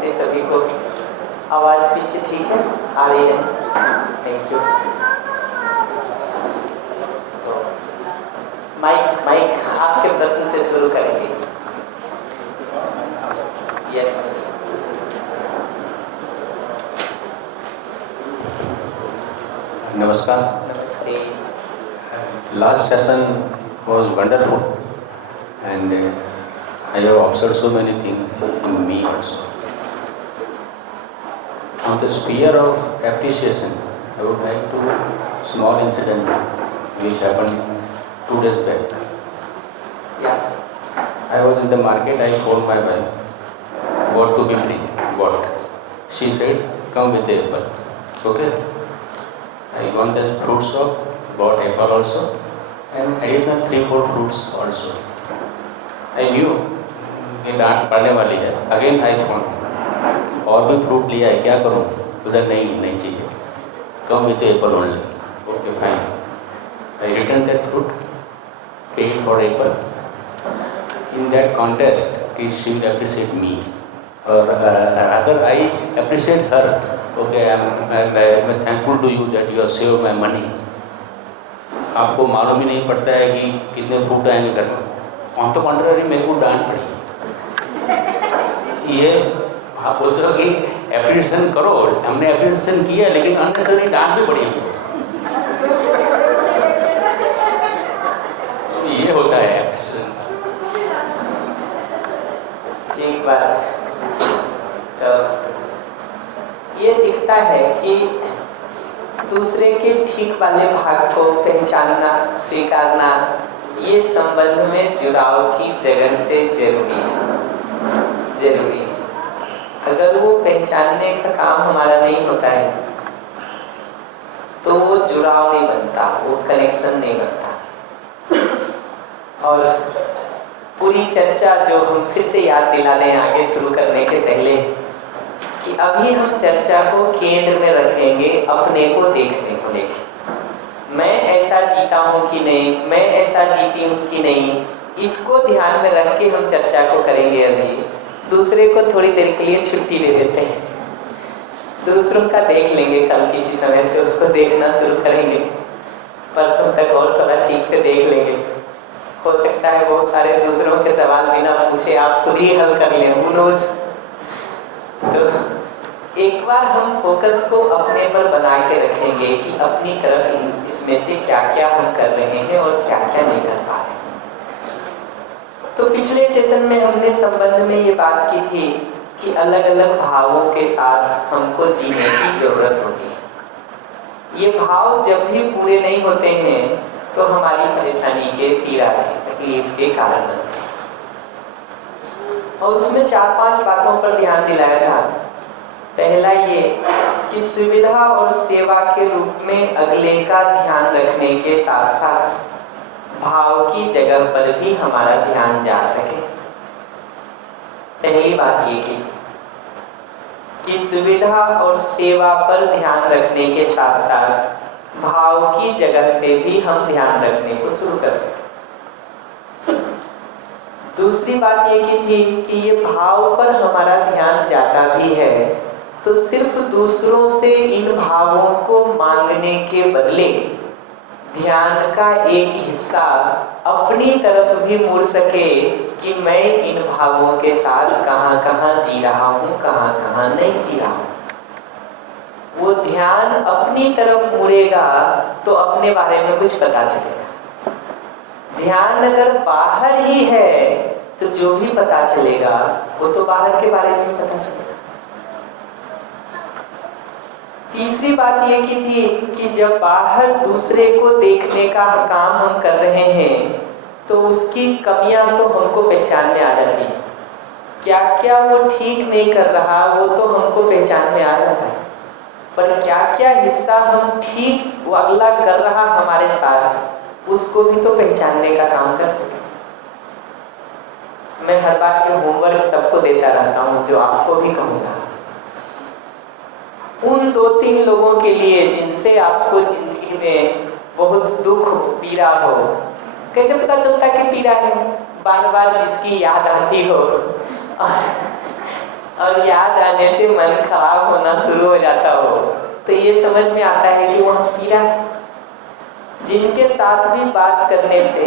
नमस्ते सभी को। आवाज़ पीछे ठीक है, आ रही है? Thank you. तो माइक आपके प्रश्न से शुरू करेंगे। यस। नमस्कार। नमस्ते। Last session was wonderful, and I have observed so many things in me also. On the sphere of appreciation, I would like to small incident which happened 2 days back. Yeah. I was in the market. I called my wife. What to be free? What? She said, "Come with the apple." Okay. I went to the fruit shop, bought apple also, and additional 3-4 fruits also. I knew कि डांट पड़ने वाली है. Again I found और भी fruit लिया है, क्या करूँ? उधर नहीं चाहिए. Come with the apple only. Okay, fine. I returned that fruit, paid for apple. In that context, she will appreciate me, or rather I appreciate her. Okay, I'm thankful to you that you have saved my money. आपको मालूम ही नहीं पड़ता है कि कितने fruit आएंगे घर में. ऑन द कॉन्ट्ररी मेरे को डांट पड़ी. ये आप बोलते हो कि एप्रिसिएशन करो, हमने एप्रिसिएशन किया लेकिन अननेसेसरी डांट भी पड़ी हमको. ये होता है एप्रिसिएशन. ठीक बात. तो ये दिखता है कि दूसरे के ठीक वाले भाग को पहचानना, स्वीकारना, ये संबंध में जुड़ाव की जगह से जरूरी है. अगर वो पहचानने का काम हमारा नहीं होता है तो वो जुड़ाव नहीं बनता, वो कनेक्शन नहीं बनता. और पूरी चर्चा जो हम फिर से याद दिला लें आगे शुरू करने के पहले कि अभी हम चर्चा को केंद्र में रखेंगे अपने को देखने को लेकर. मैं ऐसा जीता हूँ कि नहीं, मैं ऐसा जीती हूँ कि नहीं, इसको ध्यान में रख के हम चर्चा को करेंगे. अभी दूसरे को थोड़ी देर के लिए छुट्टी दे देते हैं, दूसरों का देख लेंगे. कल किसी समय से उसको देखना शुरू करेंगे, परसों तक और थोड़ा ठीक से देख लेंगे. हो सकता है बहुत सारे दूसरों के सवाल बिना पूछे आप खुद ही हल कर लें. तो एक बार हम फोकस को अपने पर बना के रखेंगे कि अपनी तरफ इसमें से क्या क्या हम कर रहे हैं और क्या क्या नहीं कर पा रहे. तो पिछले सेशन में हमने संबंध में ये बात की थी कि अलग अलग भावों के साथ हमको जीने की जरूरत होती है. ये भाव जब भी पूरे नहीं होते हैं तो हमारी परेशानी के, पीड़ा के, तकलीफ के कारण बनते हैं. और उसमें 4-5 बातों पर ध्यान दिलाया था. पहला ये कि सुविधा और सेवा के रूप में अगले का ध्यान रखने के साथ साथ भाव की जगह पर भी हमारा ध्यान जा सके. पहली बात ये की कि सुविधा और सेवा पर ध्यान रखने के साथ साथ भाव की जगह से भी हम ध्यान रखने को शुरू कर सकें. दूसरी बात ये की थी कि ये भाव पर हमारा ध्यान जाता भी है तो सिर्फ दूसरों से इन भावों को मांगने के बदले ध्यान का एक हिस्सा अपनी तरफ भी मुड़ सके कि मैं इन भावों के साथ कहाँ कहाँ जी रहा हूँ, कहाँ कहाँ नहीं जी रहा हूँ. वो ध्यान अपनी तरफ मुड़ेगा तो अपने बारे में कुछ पता चलेगा. ध्यान अगर बाहर ही है तो जो भी पता चलेगा वो तो बाहर के बारे में ही पता चलेगा. तीसरी बात ये की थी कि जब बाहर दूसरे को देखने का काम हम कर रहे हैं तो उसकी कमियां तो हमको पहचान में आ जाती है. क्या क्या वो ठीक नहीं कर रहा वो तो हमको पहचान में आ जाता है, पर क्या क्या हिस्सा हम ठीक वो अगला कर रहा हमारे साथ उसको भी तो पहचानने का काम कर सके. मैं हर बार ये होमवर्क सबको देता रहता हूँ जो आपको भी कहूँगा. उन 2-3 लोगों के लिए जिनसे आपको जिंदगी में बहुत दुख पीड़ा हो, कैसे पता चलता कि पीड़ा है? बार बार जिसकी याद आती हो और याद आने से मन खराब होना शुरू हो जाता हो, तो ये समझ में आता है कि वहाँ पीड़ा है। जिनके साथ भी बात करने से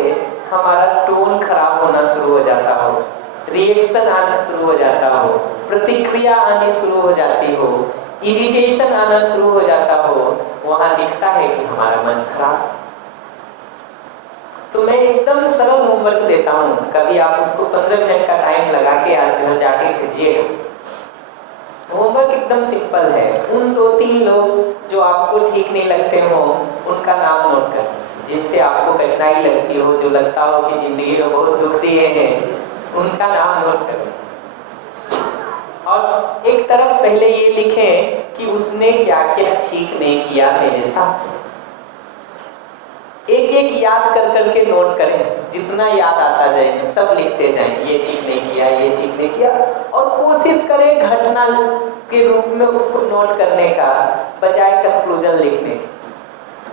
हमारा टोन खराब होना शुरू हो जाता हो, रिएक्शन आना शुरू हो जाता हो, प्रतिक्रिया आनी शुरू हो जाती हो, इरिटेशन आना शुरू हो जाता हो, वहाँ दिखता है कि हमारा मन खराब। तो मैं एकदम सरल होमवर्क देता हूँ, कभी आप उसको 15 मिनट का टाइम लगा के आज घर जाके कीजिएगा। होमवर्क एकदम सिंपल है। उन 2-3 लोग जो आपको ठीक नहीं लगते हो उनका नाम नोट कर लीजिए, जिनसे आपको कठिनाई लगती हो, जो लगता हो कि जिंदगी में बहुत दुख दिए हैं, उनका नाम नोट कर लीजिए। और एक तरफ पहले ये लिखें कि उसने क्या क्या ठीक नहीं किया मेरे साथ। एक एक याद कर करके नोट करें, जितना याद आता जाए सब लिखते जाएं, ये ठीक नहीं किया, ये ठीक नहीं किया, और कोशिश करें घटना के रूप में उसको नोट करने का बजाय कंक्लूजन लिखने की।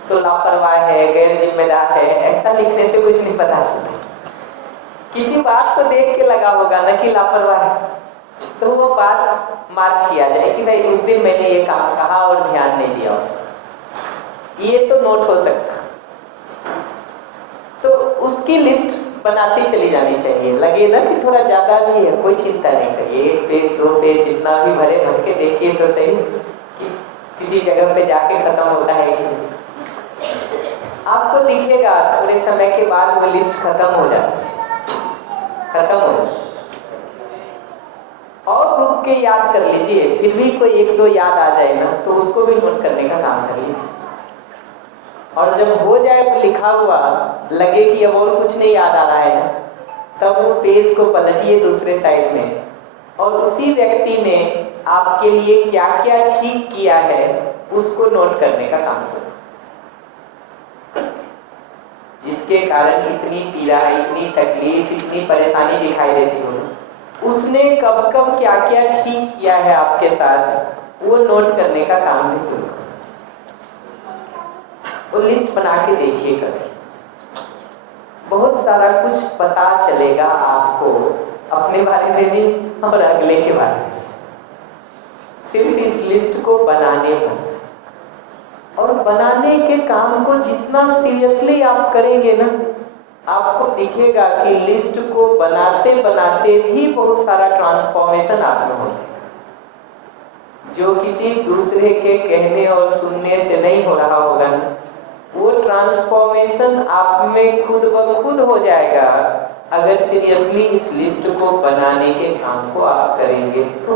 तो लापरवाह है, गैर जिम्मेदार है, ऐसा लिखने से कुछ नहीं पता चलता। किसी बात को देख के लगा होगा ना कि लापरवाह है, तो वो बात मार्क किया जाए कि भाई उस दिन मैंने ये काम कहा और ध्यान नहीं दिया उसका, ये तो नोट हो सकता। तो उसकी लिस्ट बनाती चली जानी चाहिए। लगे ना कि थोड़ा ज्यादा भी है, कोई चिंता नहीं करिए, 1 पेज 2 पेज जितना भी भरे भर के देखिए तो सही कि किसी जगह पे जाके खत्म होता है कि नहीं। आपको दिखेगा थोड़े समय के बाद वो लिस्ट खत्म हो जाती है, खत्म हो जाती है। और रुक के याद कर लीजिए, फिर भी कोई 1-2 याद आ जाए ना तो उसको भी नोट करने का काम कर लीजिए। और जब हो जाए वो लिखा हुआ, लगे कि अब और कुछ नहीं याद आ रहा है ना, तब वो पेज को पलटिए दूसरे साइड में और उसी व्यक्ति ने आपके लिए क्या क्या ठीक किया है उसको नोट करने का काम करो, जिसके कारण इतनी पीड़ा, इतनी तकलीफ, इतनी परेशानी दिखाई देती हो, उसने कब कब क्या क्या ठीक किया है आपके साथ, वो नोट करने का काम भी शुरू करो। वो लिस्ट बना के देखिए, कभी बहुत सारा कुछ पता चलेगा आपको अपने बारे में भी और अगले के बारे में, सिर्फ इस लिस्ट को बनाने पर से। और बनाने के काम को जितना सीरियसली आप करेंगे ना, आपको दिखेगा कि लिस्ट को बनाते बनाते भी बहुत सारा ट्रांसफॉर्मेशन आप में हो जाएगा। जो किसी दूसरे के कहने और सुनने से नहीं हो रहा होगा ना, वो ट्रांसफॉर्मेशन आप में खुद ब खुद हो जाएगा अगर सीरियसली इस लिस्ट को बनाने के काम को आप करेंगे तो।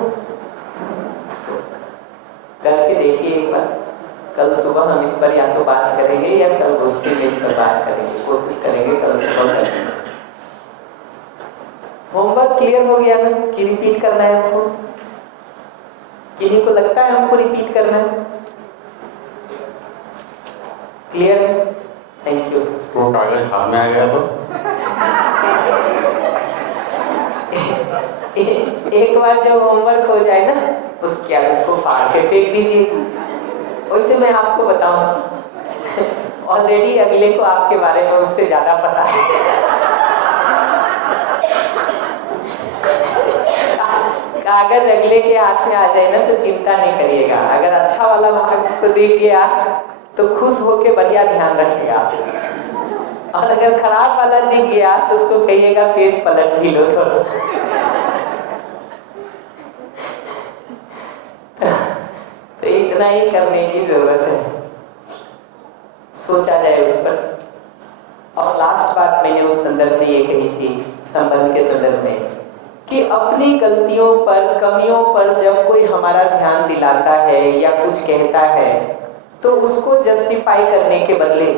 करके देखिए एक बार। कल सुबह हम इस पर या तो बात करेंगे या कल गोष्ठी में इस पर बात करेंगे, कोशिश करेंगे कल सुबह करेंगे। होमवर्क क्लियर हो गया ना कि रिपीट करना है हमको? किन्हीं को लगता है हमको रिपीट करना है? क्लियर है? Thank you. वो कागज हाथ में आ गया तो एक बार जब होमवर्क हो जाए ना, उसके बाद उसको फाड़ के फेंक दीजिए। वैसे मैं आपको बताऊं, ऑलरेडी अगले को आपके बारे में उससे ज्यादा पता है। कागज अगले के हाथ में आ जाए ना तो चिंता नहीं करिएगा, अगर अच्छा वाला भाग उसको दिख गया तो खुश होके बढ़िया ध्यान रखेगा, और अगर खराब वाला दिख गया तो उसको कहिएगा पेज पलट भी लो थोड़ा। तो इतना ही करने की जरूरत है, सोचा जाए उस पर। और लास्ट बात मैंने उस संदर्भ में ये कही थी, संबंध के संदर्भ में, कि अपनी गलतियों पर, कमियों पर जब कोई हमारा ध्यान दिलाता है या कुछ कहता है तो उसको जस्टिफाई करने के बदले,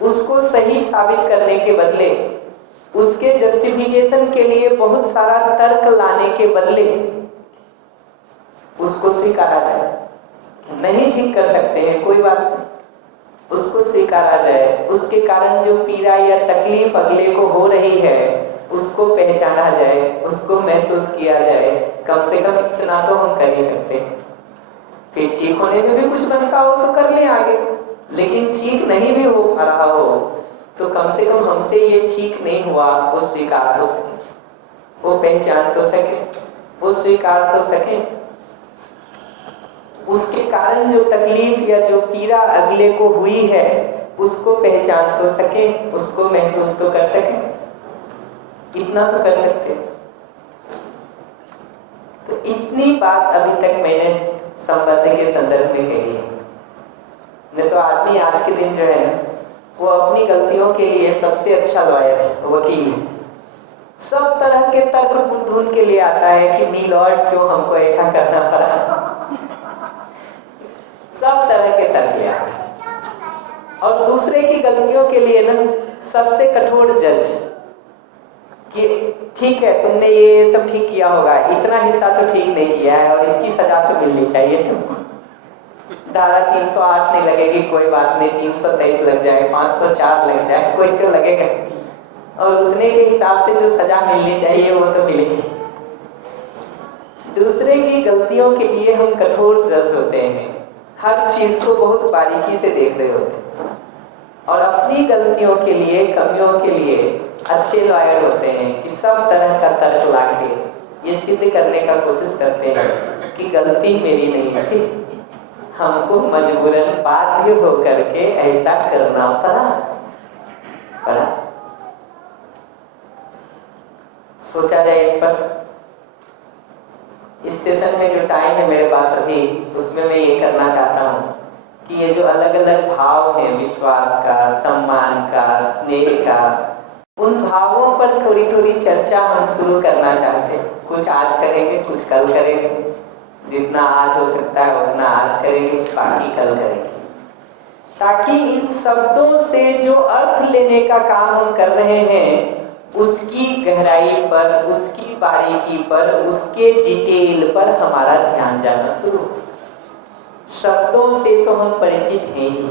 उसको सही साबित करने के बदले, उसके जस्टिफिकेशन के लिए बहुत सारा तर्क लाने के बदले उसको स्वीकारा जाए। नहीं ठीक कर सकते हैं, कोई बात नहीं, उसको स्वीकारा जाए। उसके कारण जो पीड़ा या तकलीफ अगले को हो रही है उसको पहचाना जाए, उसको महसूस किया जाए। कम से कम इतना तो हम कर ही सकते हैं। फिर ठीक होने में भी कुछ बनता हो तो कर लें आगे, लेकिन ठीक नहीं भी हो पा रहा हो तो कम से कम हमसे ये ठीक नहीं हुआ वो स्वीकार तो सके, वो पहचान तो सके। वो स्वीकार तो सके, उसके कारण जो तकलीफ या जो पीड़ा अगले को हुई है उसको पहचान तो सके, उसको महसूस तो कर सके, इतना तो कर सकते। तो इतनी बात अभी तक मैंने संबंध के संदर्भ में कही है। नहीं तो आदमी आज के दिन जो है ना, वो अपनी गलतियों के लिए सबसे अच्छा लॉयर है, वकील है। सब तरह के तर्क ढूंढ के लिए आता है कि मी लॉर्ड क्यों हमको ऐसा करना पड़ा। सब तरह के तर्क ले आता है और दूसरे की गलतियों के लिए ना सबसे कठोर जज कि ठीक है तुमने ये सब ठीक किया होगा, इतना हिस्सा तो ठीक नहीं किया है और इसकी सजा तो मिलनी चाहिए तुमको। धारा 308 नहीं लगेगी, कोई बात नहीं, 323 लग जाए, 504 लग जाए, कोई तो लगेगा, और उतने के हिसाब से जो सजा मिलनी चाहिए वो तो मिलेगी। दूसरे की गलतियों के लिए हम कठोर जज होते हैं, हर चीज को बहुत बारीकी से देख रहे होते हैं और अपनी गलतियों के लिए, कमियों के लिए अच्छे लॉयर होते हैं कि सब तरह का तर्क लाके ये सिद्ध करने का कोशिश करते हैं कि गलती मेरी नहीं थी, हमको मजबूरन बाध्य होकर के ऐसा करना पड़ा। सोचा जाए इस पर। इस सेशन में जो टाइम है मेरे पास अभी, उसमें मैं ये करना चाहता हूँ कि ये जो अलग अलग भाव हैं, विश्वास का, सम्मान का, स्नेह का, उन भावों पर थोड़ी थोड़ी चर्चा हम शुरू करना चाहते हैं। कुछ आज करेंगे, कुछ कल करेंगे, जितना आज हो सकता है उतना आज करेंगे, बाकी कल करेंगे, ताकि इन शब्दों से जो अर्थ लेने का काम हम कर रहे हैं उसकी गहराई पर, उसकी बारीकी पर, उसके डिटेल पर हमारा ध्यान जाना शुरू। शब्दों से तो हम परिचित हैं ही,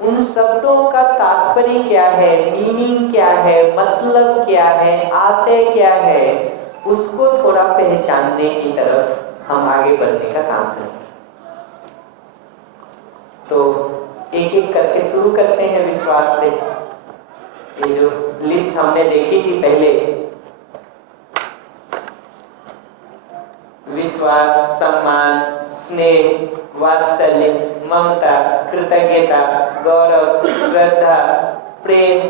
उन शब्दों का तात्पर्य क्या है, मीनिंग क्या है, मतलब क्या है, आशय क्या है, उसको थोड़ा पहचानने की तरफ हम आगे बढ़ने का काम करें। तो एक एक करके शुरू करते हैं विश्वास से। ये जो लिस्ट हमने देखी थी पहले, विश्वास, सम्मान, स्नेह, वात्सल्य, ममता, कृतज्ञता, गौरव, श्रद्धा, प्रेम,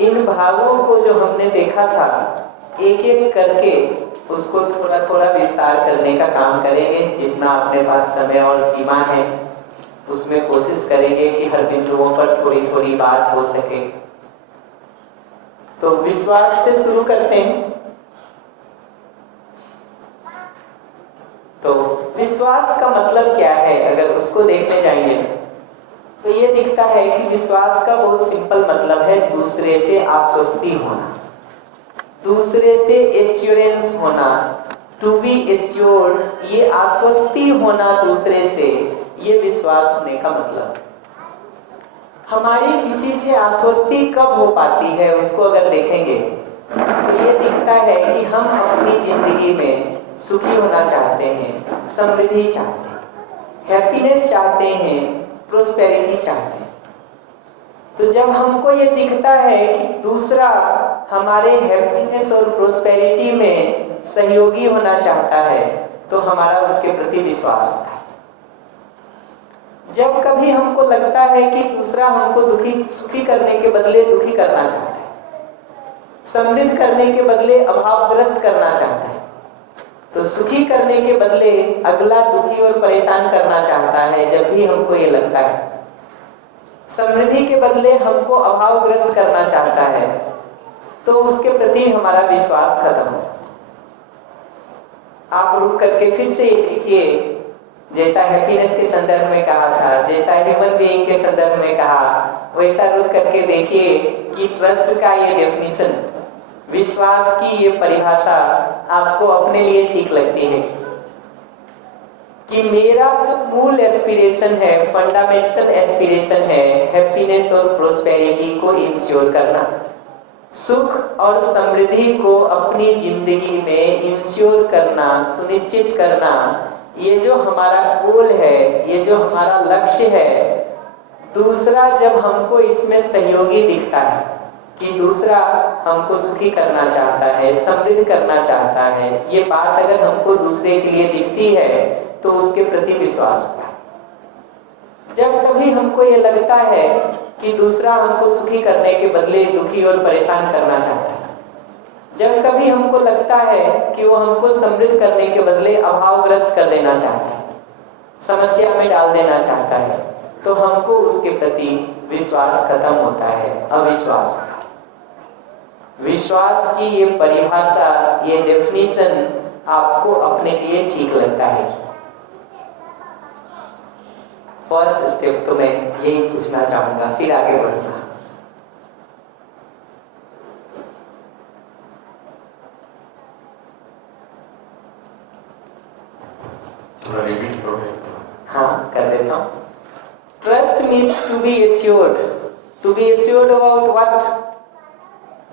इन भावों को जो हमने देखा था, एक एक करके उसको थोड़ा थोड़ा विस्तार करने का काम करेंगे। जितना अपने पास समय और सीमा है उसमें कोशिश करेंगे कि हर बिंदुओं पर थोड़ी थोड़ी बात हो सके। तो विश्वास से शुरू करते हैं। तो विश्वास का मतलब क्या है, अगर उसको देखने जाएंगे तो ये दिखता है कि विश्वास का बहुत सिंपल मतलब है दूसरे से आश्वस्ति होना, दूसरे से एश्योरेंस होना, टू बी एश्योर्ड, ये आश्वस्ति होना दूसरे से, ये विश्वास होने का मतलब। हमारी किसी से आश्वस्ति कब हो पाती है उसको अगर देखेंगे तो ये दिखता है कि हम अपनी जिंदगी में सुखी होना चाहते हैं, समृद्धि चाहते हैं, हैप्पीनेस चाहते हैं, प्रोस्पेरिटी चाहते हैं। तो जब हमको ये दिखता है कि दूसरा हमारे हैप्पीनेस और प्रोस्पेरिटी में सहयोगी होना चाहता है तो हमारा उसके प्रति विश्वास होता है। जब कभी हमको लगता है कि दूसरा हमको सुखी करने के बदले दुखी करना चाहता है, समृद्ध करने के बदले अभावग्रस्त करना चाहता है, तो सुखी करने के बदले अगला दुखी और परेशान करना चाहता है, जब भी हमको ये लगता है, समृद्धि के बदले हमको अभावग्रस्त करना चाहता है, तो उसके प्रति हमारा विश्वास खत्म हो जाता है। आप रुक करके फिर से देखिए, जैसा हैप्पीनेस के संदर्भ में कहा था, जैसा ह्यूमन बीइंग के संदर्भ में कहा, वैसा रुक करके देखिए कि ट्रस्ट का ये डेफिनेशन, विश्वास की ये परिभाषा आपको अपने लिए ठीक लगती है कि मेरा जो मूल एस्पिरेशन है, फंडामेंटल एस्पिरेशन है, हैप्पीनेस और प्रोस्पेरिटी को इंश्योर करना, सुख और समृद्धि को अपनी जिंदगी में इंश्योर करना, सुनिश्चित करना, ये जो हमारा गोल है, ये जो हमारा लक्ष्य है। दूसरा जब हमको इसमें सहयोगी दिखता है, कि दूसरा हमको सुखी करना चाहता है, समृद्ध करना चाहता है, ये बात अगर हमको दूसरे के लिए दिखती है तो उसके प्रति विश्वास होता है। जब कभी हमको ये लगता है कि दूसरा हमको सुखी करने के बदले दुखी और परेशान करना चाहता है, जब कभी हमको लगता है कि वो हमको समृद्ध करने के बदले अभावग्रस्त कर देना चाहता है, समस्या में डाल देना चाहता है, तो हमको उसके प्रति विश्वास खत्म होता है, अविश्वास होता है। विश्वास की ये परिभाषा, ये डेफिनेशन आपको अपने लिए ठीक लगता है कि फर्स्ट स्टेप तो मैं यही पूछना चाहूंगा, फिर आगे बढ़ूंगा। रिपीट करो। हाँ, कर देता हूँ। Trust means to be assured. To be assured about what?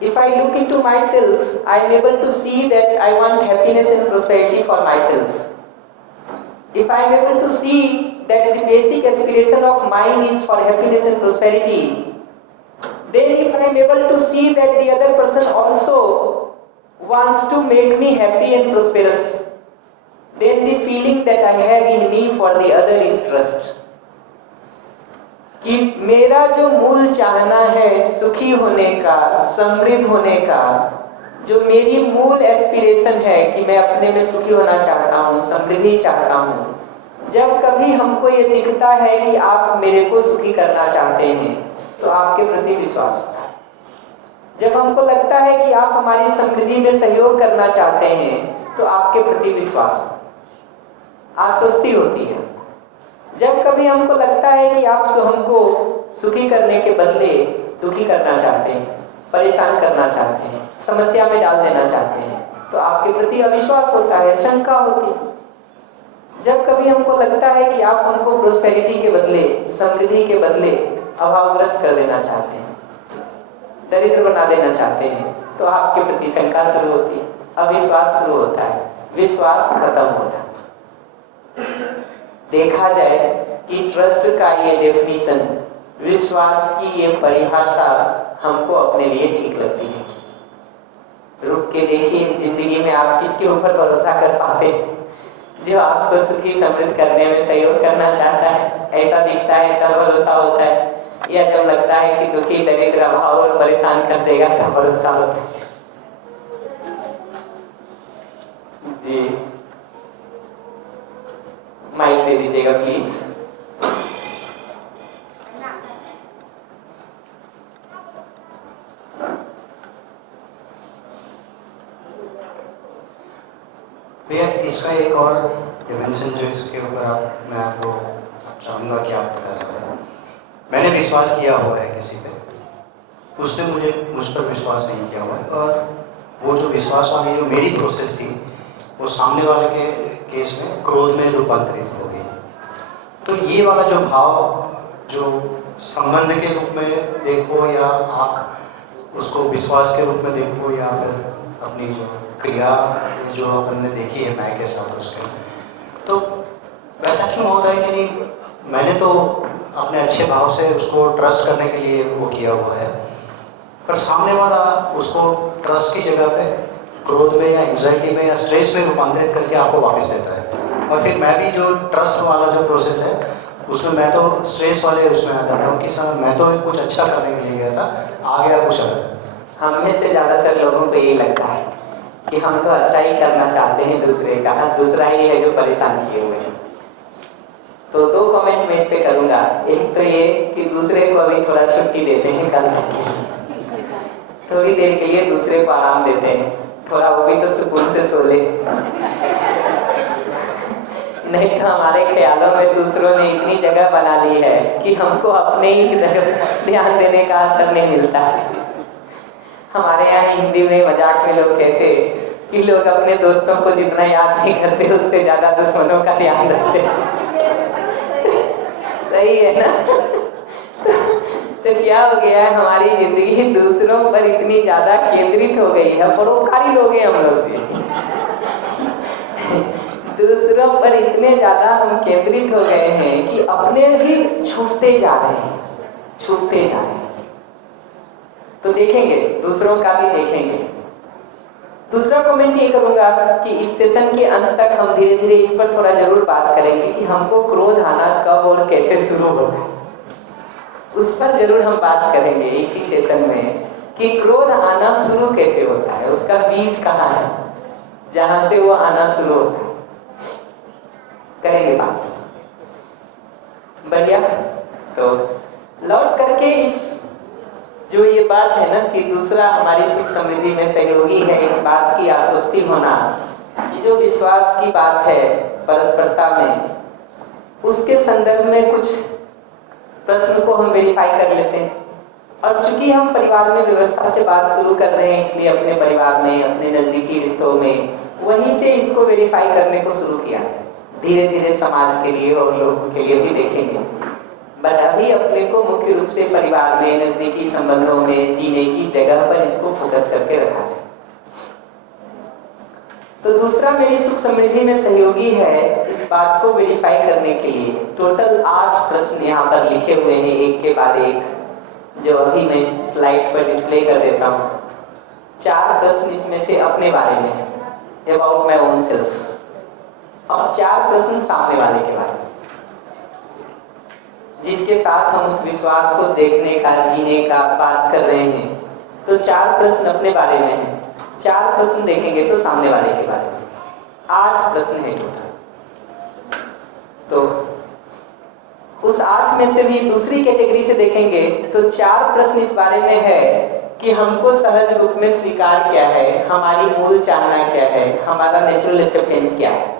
If I look into myself, I am able to see that I want happiness and prosperity for myself. If I am able to see that the basic aspiration of mine is for happiness and prosperity, then if I am able to see that the other person also wants to make me happy and prosperous, then the feeling that I have in me for the other is trust. कि मेरा जो मूल चाहना है सुखी होने का, समृद्ध होने का, जो मेरी मूल एस्पिरेशन है कि मैं अपने में सुखी होना चाहता हूँ, समृद्धि चाहता हूँ, जब कभी हमको ये दिखता है कि आप मेरे को सुखी करना चाहते हैं तो आपके प्रति विश्वास होता है। जब हमको लगता है कि आप हमारी समृद्धि में सहयोग करना चाहते हैं तो आपके प्रति विश्वास, आश्वस्ति होती है। जब कभी हमको लगता है कि आप हमको सुखी करने के बदले दुखी करना चाहते हैं, परेशान करना चाहते हैं, समस्या में डाल देना चाहते हैं, तो आपके प्रति अविश्वास होता है, शंका होती है। जब कभी हमको लगता है कि आप हमको प्रोस्पेरिटी के बदले, समृद्धि के बदले अभावग्रस्त कर देना चाहते हैं, दरिद्र बना देना चाहते हैं, तो आपके प्रति शंका शुरू होती है, अविश्वास शुरू होता है, विश्वास खत्म हो जाता है। देखा जाए कि ट्रस्ट का ये डेफिनेशन, विश्वास की ये परिभाषा हमको अपने लिए ठीक लगती है। रुक के देखिए जिंदगी में आप किसके ऊपर भरोसा कर पाते हैं? जो आपको सुखी समृद्ध करने में सहयोग करना चाहता है, ऐसा दिखता है तब भरोसा होता है, या जब लगता है कि दुखी, दरिद्र, अभाव और परेशान कर देगा तब भरोसा होता है? जी, माइक दे दीजिएगा प्लीज। भैया इसका एक और डिमेंशन जो इसके ऊपर मैं आपको चाहूँगा कि आप बता सकें। मैंने विश्वास किया हुआ है किसी पे, उसने मुझ पर विश्वास नहीं किया हुआ है, और वो जो विश्वास वाली जो मेरी प्रोसेस थी वो सामने वाले के केस में क्रोध में रूपांतरित हो गई। तो ये वाला जो भाव, जो संबंध के रूप में देखो या आप उसको विश्वास के रूप में देखो, या फिर अपनी जो क्रिया जो अपन ने देखी है मैं के साथ उसके, तो वैसा क्यों होता है कि नहीं, मैंने तो अपने अच्छे भाव से उसको ट्रस्ट करने के लिए वो किया हुआ है, पर सामने वाला उसको ट्रस्ट की जगह पे क्रोध में या एंग्जाइटी में या स्ट्रेस में रूपांतरित करके आपको वापस देता है। और फिर मैं भी जो ट्रस्ट वाला जो प्रोसेस है उसमें मैं तो स्ट्रेस वाले उसमें आ जाता हूँ कि सर मैं तो कुछ अच्छा करने के लिए गया था, आ गया कुछ अलग। हम में से ज़्यादातर लोगों को यही लगता है कि हम तो अच्छा ही करना चाहते हैं दूसरे का, दूसरा ही है जो परेशान किए हुए हैं। तो दो कमेंट मैं इस पे करूँगा। एक तो ये कि दूसरे को अभी थोड़ा छुट्टी देते हैं, कल थोड़ी देर के लिए दूसरे को आराम देते हैं, थोड़ा वो भी तो सुकून से सो ले। नहीं तो हमारे ख्यालों में दूसरों ने इतनी जगह बना ली है कि हमको अपने ही ध्यान देने का असर नहीं मिलता। हमारे यहाँ हिंदी में मजाक में लोग कहते कि लोग अपने दोस्तों को जितना याद नहीं करते उससे ज्यादा दुश्मनों का ध्यान रखते। सही है ना? तो क्या हो गया है, हमारी जिंदगी दूसरों पर इतनी ज्यादा केंद्रित हो गई है, परोपकारी लोग हैं हम लोग जी। दूसरों पर इतने ज्यादा हम केंद्रित हो गए हैं कि अपने भी छूटते जा रहे हैं, छूटते जा रहे हैं। तो देखेंगे, दूसरों का भी देखेंगे। दूसरा कमेंट ये करूंगा कि इस सेशन के अंत तक हम धीरे धीरे इस पर थोड़ा जरूर बात करेंगे कि हमको क्रोध आना कब और कैसे शुरू होता है। उस पर जरूर हम बात करेंगे एक ही सेशन में कि क्रोध आना शुरू कैसे होता है, उसका बीज कहाँ है जहां से वो आना शुरू होता है, करेंगे बात। बढ़िया। तो लौट करके इस जो ये बात है ना कि दूसरा हमारी सुख समृद्धि में सहयोगी है, इस बात की आश्वस्ति होना, ये जो विश्वास की बात है परस्परता में, उसके संदर्भ में कुछ प्रश्न को हम वेरीफाई कर लेते हैं। और चूंकि हम परिवार में व्यवस्था से बात शुरू कर रहे हैं, इसलिए अपने परिवार में, अपने नजदीकी रिश्तों में वहीं से इसको वेरीफाई करने को शुरू किया जाए। धीरे धीरे समाज के लिए और लोगों के लिए भी देखेंगे, बट अभी अपने को मुख्य रूप से परिवार में, नजदीकी संबंधों में जीने की जगह पर इसको फोकस करके रखा जाए। तो दूसरा मेरी सुख समृद्धि में सहयोगी है, इस बात को वेरीफाई करने के लिए टोटल 8 प्रश्न यहाँ पर लिखे हुए हैं, एक के बाद एक, जो अभी मैं स्लाइड पर डिस्प्ले कर देता हूँ। 4 प्रश्न इसमें से अपने बारे में है, अबाउट माई ओन सेल्फ, और 4 प्रश्न सामने वाले के बारे में, जिसके साथ हम उस विश्वास को देखने का, जीने का बात कर रहे हैं। तो 4 प्रश्न अपने बारे में हैं, 4 प्रश्न देखेंगे तो सामने वाले के बारे में। 8 प्रश्न है टोटल। तो उस 8 में से भी दूसरी कैटेगरी से देखेंगे तो 4 प्रश्न इस बारे में है कि हमको सहज रूप में स्वीकार क्या है, हमारी मूल चाहना क्या है, हमारा नेचुरल एक्सेप्टेंस क्या है।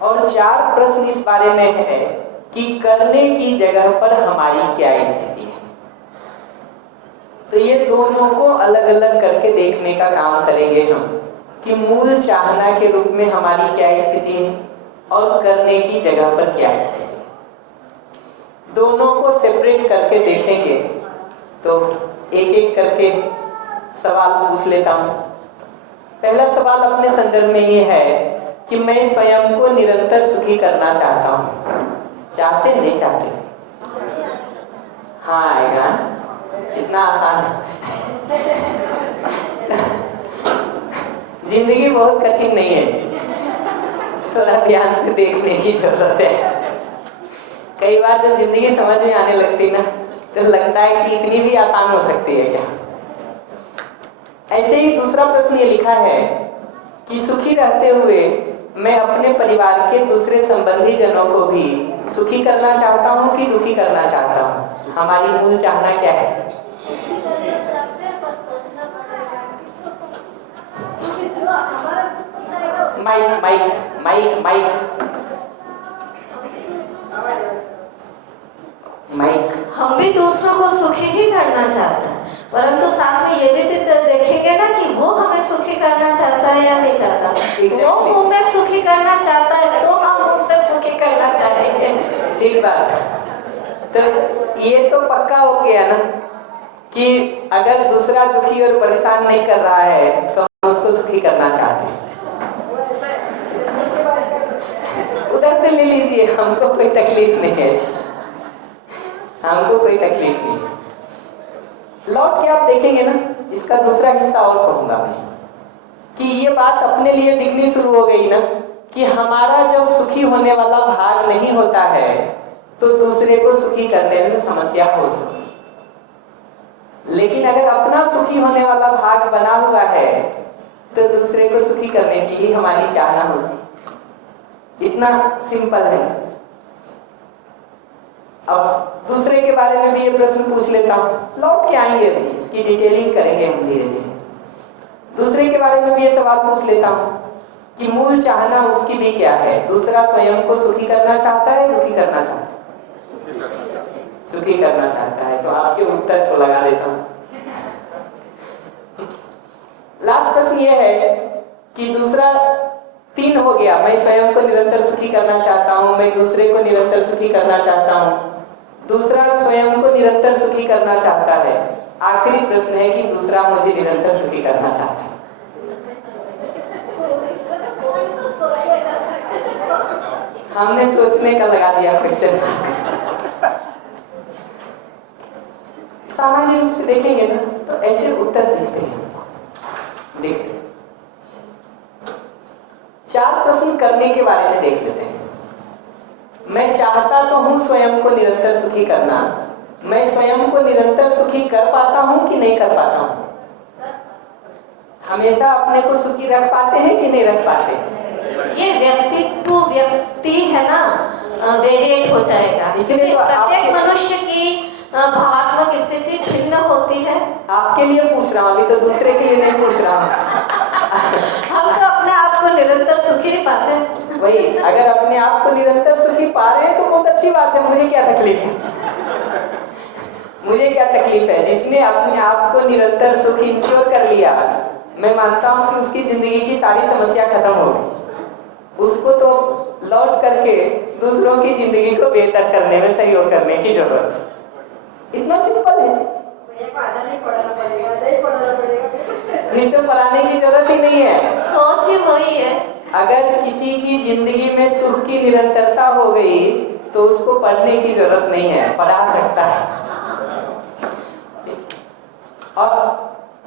और 4 प्रश्न इस बारे में है कि करने की जगह पर हमारी क्या स्थिति है। तो ये दोनों को अलग अलग करके देखने का काम करेंगे हम कि मूल चाहना के रूप में हमारी क्या स्थिति है और करने की जगह पर क्या स्थिति है। दोनों को सेपरेट करके देखेंगे। तो एक एक करके सवाल पूछ लेता हूं। पहला सवाल अपने संदर्भ में ये है कि मैं स्वयं को निरंतर सुखी करना चाहता हूं। चाहते नहीं चाहते? हाँ आएगा, इतना आसान है। जिंदगी बहुत कठिन नहीं है, थोड़ा ध्यान से देखने की जरूरत है। कई बार जब जिंदगी समझ में आने लगती ना तो लगता है कि इतनी भी आसान हो सकती है क्या। ऐसे ही दूसरा प्रश्न ये लिखा है कि सुखी रहते हुए मैं अपने परिवार के दूसरे संबंधी जनों को भी सुखी करना चाहता हूँ कि दुखी करना चाहता हूँ। हमारी मूल चाहना क्या है? माइक माइक माइक माइक माइक। हम भी दूसरों को सुखी ही करना चाहते हैं, परंतु साथ में ये भी देखेंगे ना कि वो हमें सुखी करना चाहता है या नहीं चाहता। वो हमें सुखी करना चाहता है तो हम उससे सुखी करना चाहेंगे। ठीक बात। तो ये तो पक्का हो गया ना कि अगर दूसरा दुखी और परेशान नहीं कर रहा है तो हम उसको सुखी करना चाहते हैं। उधर से ले लीजिए, हमको कोई तकलीफ नहीं है, हमको कोई तकलीफ नहीं। लौट के आप देखेंगे ना, इसका दूसरा हिस्सा और कहूंगा मैं कि ये बात अपने लिए दिखनी शुरू हो गई ना कि हमारा जब सुखी होने वाला भाग नहीं होता है तो दूसरे को सुखी करने में समस्या हो सकती है। लेकिन अगर अपना सुखी होने वाला भाग बना हुआ है तो दूसरे को सुखी करने की ही हमारी चाहना होती। इतना सिंपल है। अब दूसरे के बारे में भी ये प्रश्न पूछ लेता हूँ, लौट के आएंगे अभी, इसकी डिटेलिंग करेंगे हम धीरे धीरे। दूसरे के बारे में भी ये सवाल पूछ लेता हूँ कि मूल चाहना उसकी भी क्या है। दूसरा स्वयं को सुखी करना चाहता है, दुखी करना चाहता है? सुखी करना चाहता है। तो आपके उत्तर को लगा देता हूँ। लास्ट प्रश्न ये है कि दूसरा 3 हो गया, मैं स्वयं को निरंतर सुखी करना चाहता हूँ, मैं दूसरे को निरंतर सुखी करना चाहता हूँ, दूसरा स्वयं को निरंतर सुखी करना चाहता है। आखिरी प्रश्न है कि दूसरा मुझे निरंतर सुखी करना चाहता है। हमने सोचने का लगा दिया क्वेश्चन। सामान्य रूप से देखेंगे ना तो ऐसे उत्तर दिखते हैं। देखते 4 प्रश्न करने के बारे में देख लेते हैं। मैं चाहता तो हूं स्वयं को निरंतर सुखी करना, मैं स्वयं को निरंतर सुखी कर पाता हूं कि नहीं कर पाता हूं? हमेशा अपने को सुखी रख पाते हैं कि नहीं रख पाते? ये व्यक्ति टू व्यक्ति है ना, वेरिएट हो जाएगा, इसलिए तो प्रत्येक मनुष्य की भावात्मक स्थिति भिन्न होती है। आपके लिए पूछ रहा हूँ, अभी तो दूसरे के लिए नहीं पूछ रहा हूँ। हम तो अपने आप को निरंतर सुखी नहीं पाते। वही, अगर अपने आप को निरंतर सुखी पा रहे हैं तो बहुत अच्छी बात है, मुझे क्या तकलीफ है? मुझे क्या तकलीफ है? जिसने अपने आप को निरंतर सुख इंश्योर कर लिया, मैं मानता हूँ कि उसकी जिंदगी की सारी समस्या खत्म हो गई। उसको तो लौट करके दूसरों की जिंदगी को बेहतर करने में सहयोग करने की जरूरत है। इतना सिंपल है। फिर तो पढ़ाने की जरूरत ही नहीं है। सोच ही वही है। अगर किसी की जिंदगी में सुख की निरंतरता हो गई तो उसको पढ़ने की जरूरत नहीं है, पढ़ा सकता है। और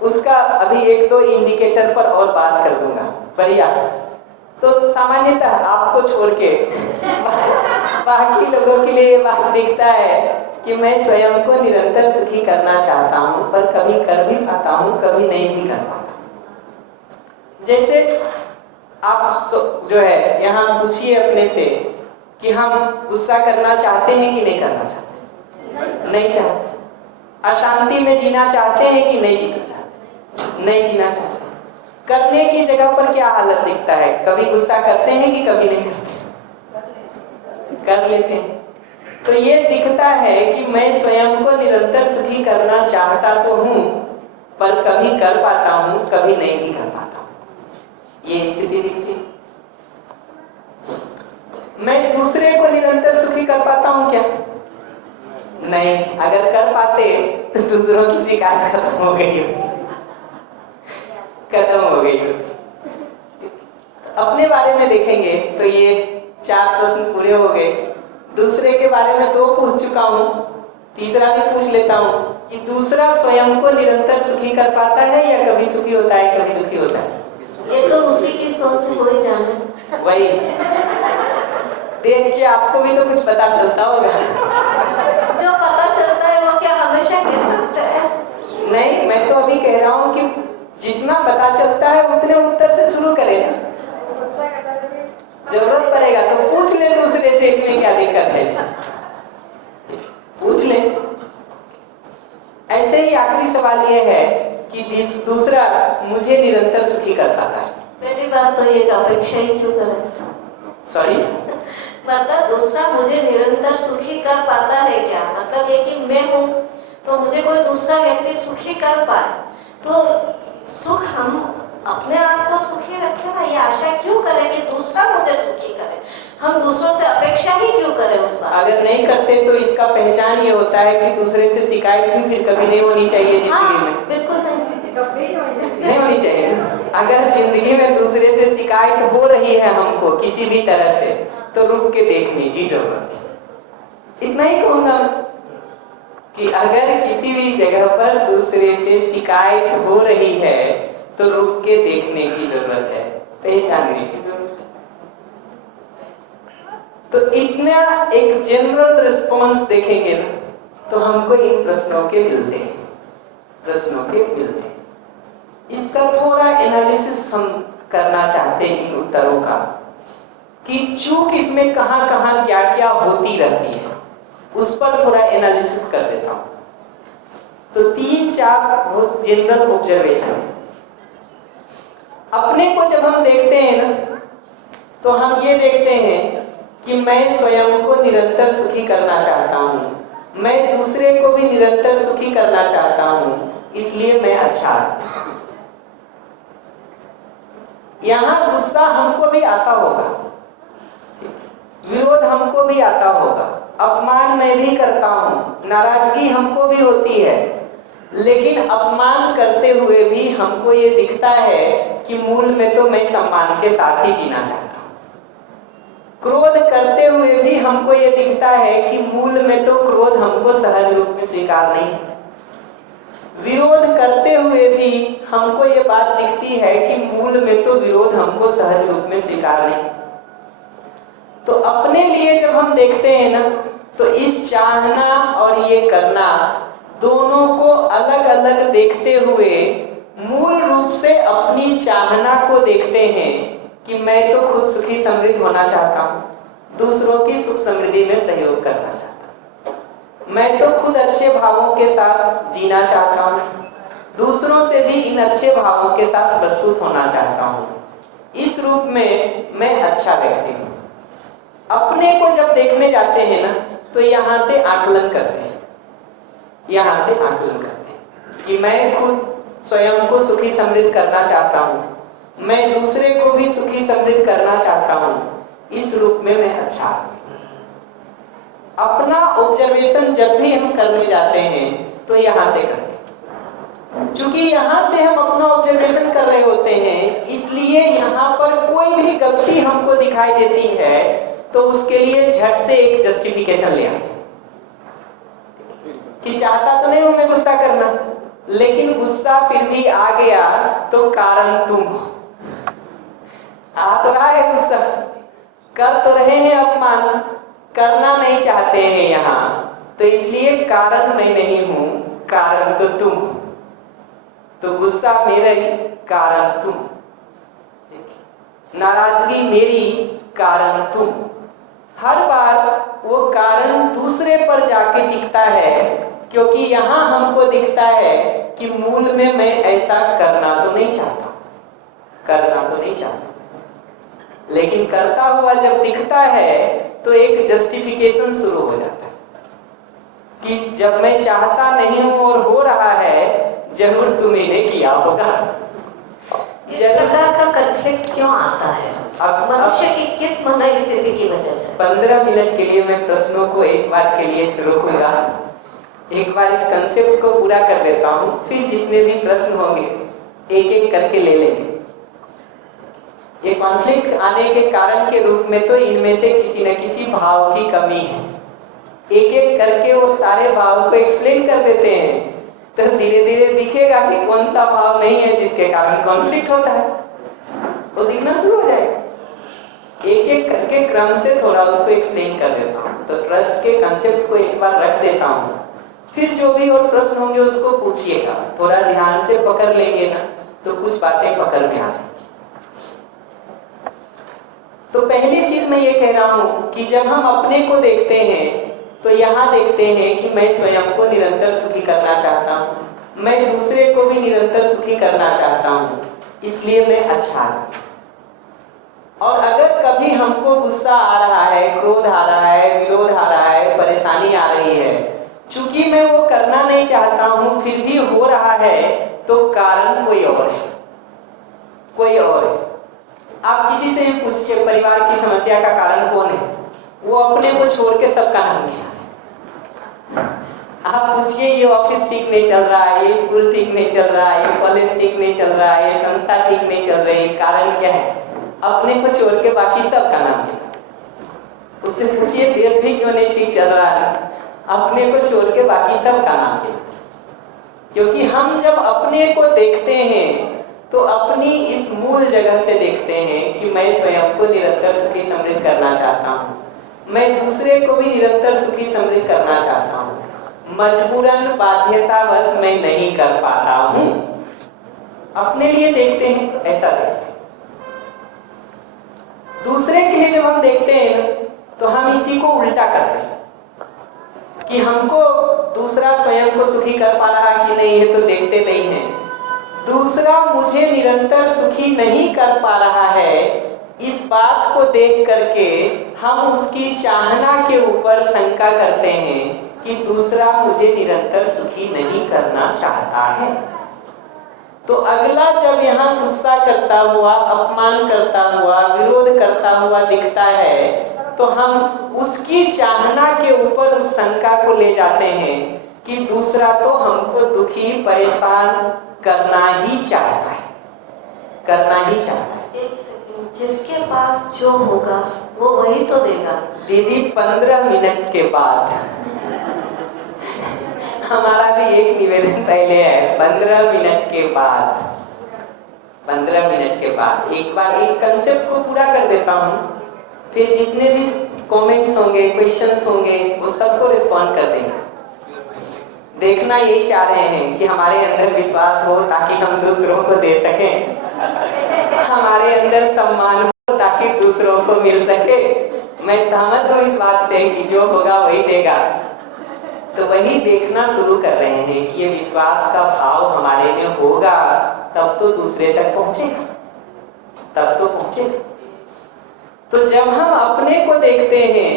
उसका अभी 1-2 इंडिकेटर पर और बात कर दूंगा। बढ़िया। तो सामान्यतः आपको छोड़ के बाकी लोगों के लिए बात दिखता है कि मैं स्वयं को निरंतर सुखी करना चाहता हूं, पर कभी कर भी पाता हूं, कभी नहीं भी कर पाता। जैसे आप जो है यहाँ पूछिए अपने से कि हम गुस्सा करना चाहते हैं कि नहीं करना चाहते? नहीं चाहते। अशांति में जीना चाहते हैं कि नहीं जीना चाहते? नहीं जीना चाहते। करने की जगह पर क्या हालत दिखता है? कभी गुस्सा करते हैं कि कभी नहीं करते? कर लेते हैं। तो ये दिखता है कि मैं स्वयं को निरंतर सुखी करना चाहता तो हूं, पर कभी कर पाता हूं, कभी नहीं भी कर पाता हूं। ये स्थिति दिखती है। मैं दूसरे को निरंतर सुखी कर पाता हूं क्या? नहीं। अगर कर पाते तो दूसरों की शिकायत खत्म हो गई होती। खत्म हो गई होती। अपने बारे में देखेंगे तो ये 4 प्रश्न पूरे हो गए। दूसरे के बारे में 2 पूछ चुका हूं, तीसरा भी पूछ लेता हूं कि दूसरा स्वयं को निरंतर सुखी कर पाता है या कभी सुखी होता है, कभी दुखी होता है? ये तो उसी की सोच वही जाने। वही देख के आपको भी तो कुछ पता चलता होगा। जो पता चलता है वो क्या हमेशा कह सकता है? नहीं, मैं तो अभी कह रहा हूँ कि जितना पता चलता है उतने उत्तर से शुरू करें ना। जरूरत पड़ेगा तो पूछ ले दूसरे से, इसमें क्या दिक्कत है? पूछ ले। ऐसे ही आखिरी सवाल ये है कि दूसरा मुझे निरंतर सुखी कर पाता है। पहली बात तो ये अपेक्षा ही क्यों करे? सॉरी, मतलब दूसरा मुझे निरंतर सुखी कर पाता है क्या? मतलब ये कि मैं हूँ तो मुझे कोई दूसरा व्यक्ति सुखी कर पाए, तो सुख हम अपने आप को सुखी रखें ना। ये आशा क्यों करें कि दूसरा मुझे सुखी करे? हम दूसरों से अपेक्षा ही क्यों करें उस बात? अगर नहीं करते तो इसका पहचान ये होता है कि दूसरे से शिकायत भी फिर कभी नहीं होनी चाहिए जिंदगी में। बिल्कुल नहीं होनी चाहिए। अगर जिंदगी में दूसरे से शिकायत हो रही है हमको किसी भी तरह से, तो रुक के देखने की जरूरत है। इतना ही कहूंगा कि अगर किसी भी जगह पर दूसरे से शिकायत हो रही है तो रुक के देखने की जरूरत है, पहचानने की जरूरत है। तो इतना एक जनरल रिस्पॉन्स देखेंगे ना तो हमको इन प्रश्नों के मिलते हैं। इसका थोड़ा एनालिसिस हम करना चाहते हैं इन उत्तरों का कि चूक इसमें कहां कहां क्या क्या होती रहती है, उस पर थोड़ा एनालिसिस कर देता हूं। तो 3-4 बहुत जनरल ऑब्जर्वेशन है। अपने को जब हम देखते हैं ना तो हम ये देखते हैं कि मैं स्वयं को निरंतर सुखी करना चाहता हूं, मैं दूसरे को भी निरंतर सुखी करना चाहता हूं, इसलिए मैं अच्छा हूं। यहां गुस्सा हमको भी आता होगा, विरोध हमको भी आता होगा, अपमान मैं भी करता हूं, नाराजगी हमको भी होती है, लेकिन अपमान करते हुए भी हमको ये दिखता है कि मूल में तो मैं सम्मान के साथ ही जीना चाहता हूं। क्रोध करते हुए भी हमको ये दिखता है कि मूल में तो क्रोध हमको सहज रूप में स्वीकार नहीं। विरोध करते हुए भी हमको ये बात दिखती है कि मूल में तो विरोध हमको सहज रूप में स्वीकार नहीं। तो अपने लिए जब हम देखते हैं ना, तो इस चाहना और ये करना दोनों को अलग अलग देखते हुए मूल रूप से अपनी चाहना को देखते हैं कि मैं तो खुद सुखी समृद्ध होना चाहता हूँ, दूसरों की सुख समृद्धि में सहयोग करना चाहता हूँ, मैं तो खुद अच्छे भावों के साथ जीना चाहता हूँ, दूसरों से भी इन अच्छे भावों के साथ प्रस्तुत होना चाहता हूँ। इस रूप में मैं अच्छा व्यक्ति हूँ। अपने को जब देखने जाते हैं ना, तो यहाँ से आकलन करते हैं, यहाँ से आकलन करते हैं कि मैं खुद स्वयं को सुखी समृद्ध करना चाहता हूँ, मैं दूसरे को भी सुखी समृद्ध करना चाहता हूँ। इस रूप में मैं अच्छा आदमी। अपना ऑब्जर्वेशन जब भी हम करने जाते हैं तो यहाँ से करते हैं। चूंकि यहाँ से हम अपना ऑब्जर्वेशन कर रहे होते हैं, इसलिए यहाँ पर कोई भी गलती हमको दिखाई देती है तो उसके लिए झट से एक जस्टिफिकेशन ले आते हैं कि चाहता तो नहीं हूं मैं गुस्सा करना, लेकिन गुस्सा फिर भी आ गया तो कारण तुम हो। आ तो रहा है गुस्सा, कर तो रहे हैं अपमान, करना नहीं चाहते हैं यहाँ, तो इसलिए कारण मैं नहीं हूं, कारण तो तुम हो। तो गुस्सा मेरा ही, कारण तुम। नाराजगी मेरी, कारण तुम। हर बार वो कारण दूसरे पर जाके टिकता है, क्योंकि यहाँ हमको दिखता है कि मूल में मैं ऐसा करना तो नहीं चाहता, करना तो नहीं चाहता, लेकिन करता हुआ जब दिखता है तो एक जस्टिफिकेशन शुरू हो जाता है कि जब मैं चाहता नहीं हूं और हो रहा है, जरूर तुमने किया होगा। इस प्रकार का कॉन्फ्लिक्ट क्यों आता है अब मनुष्य की किस मनोस्थिति की वजह से? 15 मिनट के लिए मैं प्रश्नों को एक बार के लिए रोकूंगा, एक बार इस कंसेप्ट को पूरा कर देता हूँ, फिर जितने भी प्रश्न होंगे एक एक करके ले लेंगे। ये कॉन्फ्लिक्ट आने के कारण के रूप में तो इनमें से किसी न किसी भाव की कमी है। एक एक करके वो सारे भाव को एक्सप्लेन कर देते हैं तो धीरे धीरे दिखेगा कि कौन सा भाव नहीं है जिसके कारण कॉन्फ्लिक्ट होता है, वो दिखना शुरू हो जाएगा। एक एक करके क्रम से थोड़ा उसको एक्सप्लेन कर देता हूँ। तो ट्रस्ट के कंसेप्ट को एक बार रख देता हूँ, फिर जो भी और प्रश्न होंगे उसको पूछिएगा। थोड़ा ध्यान से पकड़ लेंगे ना तो कुछ बातें पकड़ में आ जाएंगी। तो पहली चीज मैं ये कह रहा हूँ कि जब हम अपने को देखते हैं तो यहाँ देखते हैं कि मैं स्वयं को निरंतर सुखी करना चाहता हूँ, मैं दूसरे को भी निरंतर सुखी करना चाहता हूँ, इसलिए मैं अच्छा हूँ। और अगर कभी हमको गुस्सा आ रहा है, क्रोध आ रहा है, विरोध आ रहा है, परेशानी आ रही है, चूंकि मैं वो करना नहीं चाहता हूँ फिर भी हो रहा है, तो कारण कोई और है, कोई और है। आप किसी से भी पूछिए परिवार की समस्या का कारण कौन है, वो अपने को छोड़ के सबका नाम लिया। आप पूछिए ये ऑफिस ठीक नहीं चल रहा है, ये स्कूल ठीक नहीं चल रहा है, ये कॉलेज ठीक नहीं चल रहा है, ये संस्था ठीक नहीं चल रही, कारण क्या है? अपने को छोड़ के बाकी सबका नाम लिया। उससे पूछिए देश भी क्यों नहीं ठीक चल रहा है, अपने को छोड़ के बाकी सबका नाम लिया। क्योंकि हम जब अपने को देखते हैं तो अपनी इस मूल जगह से देखते हैं कि मैं स्वयं को निरंतर सुखी समृद्ध करना चाहता हूँ, मैं दूसरे को भी निरंतर सुखी समृद्ध करना चाहता हूँ, मजबूरन बाध्यतावश मैं नहीं कर पाता हूँ। अपने लिए देखते हैं तो ऐसा देखते हैं। दूसरे के लिए जब हम देखते हैं तो हम इसी को उल्टा करते हैं कि हमको दूसरा स्वयं को सुखी कर पा रहा है कि नहीं, ये तो देखते नहीं है। दूसरा मुझे निरंतर सुखी नहीं कर पा रहा है, इस बात को देख करके हम उसकी चाहना के ऊपर शंका करते हैं कि दूसरा मुझे निरंतर सुखी नहीं करना चाहता है। तो अगला जब यहाँ गुस्सा करता हुआ, अपमान करता हुआ, विरोध करता हुआ दिखता है तो हम उसकी चाहना के ऊपर उस शंका को ले जाते हैं कि दूसरा तो हमको दुखी परेशान करना ही चाहता है, करना ही चाहता है। एक सेकंड, जिसके पास जो होगा वो वही तो देगा। दीदी 15 मिनट के बाद हमारा भी एक निवेदन पहले है, 15 मिनट के बाद, 15 मिनट के बाद एक बार एक कंसेप्ट को पूरा कर देता हूँ, फिर जितने भी कमेंट्स होंगे, क्वेश्चंस होंगे, वो सबको रिस्पॉन्ड कर देंगे। देखना यही चाह रहे हैं कि हमारे अंदर विश्वास हो ताकि हम दूसरों को दे सकें, हमारे अंदर सम्मान हो ताकि दूसरों को मिल सके। मैं सहमत हूँ इस बात से कि जो होगा वही देगा, तो वही देखना शुरू कर रहे हैं कि ये विश्वास का भाव हमारे में होगा तब तो दूसरे तक पहुंचेगा, तब तो पहुंचेगा। तो जब हम अपने को देखते हैं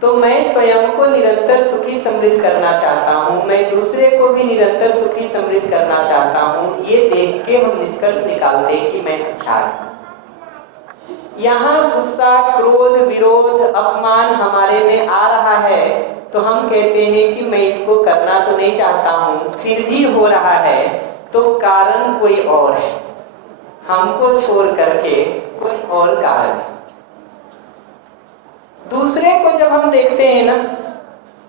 तो मैं स्वयं को निरंतर सुखी समृद्ध करना चाहता हूँ, मैं दूसरे को भी निरंतर सुखी समृद्ध करना चाहता हूँ, ये देख के हम निष्कर्ष निकालते हैं कि मैं अच्छा हूँ। यहाँ गुस्सा, क्रोध, विरोध, अपमान हमारे में आ रहा है तो हम कहते हैं कि मैं इसको करना तो नहीं चाहता हूँ, फिर भी हो रहा है, तो कारण कोई और है, हमको छोड़ करके कोई और कारण है। दूसरे को जब हम देखते हैं ना,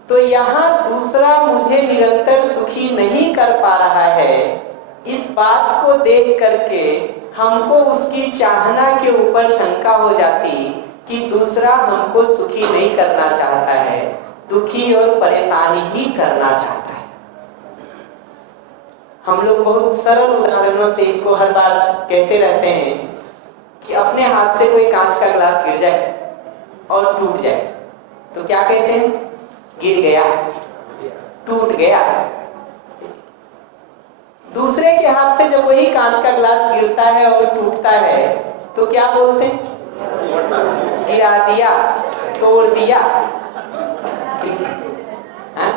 तो यहाँ दूसरा मुझे निरंतर सुखी नहीं कर पा रहा है, इस बात को देख करके हमको उसकी चाहना के ऊपर शंका हो जाती कि दूसरा हमको सुखी नहीं करना चाहता है, दुखी और परेशानी ही करना चाहता है। हम लोग बहुत सरल उदाहरणों से इसको हर बार कहते रहते हैं कि अपने हाथ से कोई कांच का ग्लास गिर जाए और टूट जाए तो क्या कहते हैं? गिर गया, टूट गया। दूसरे के हाथ से जब वही कांच का ग्लास गिरता है और टूटता है तो क्या बोलते हैं? गिरा दिया, तोड़ दिया।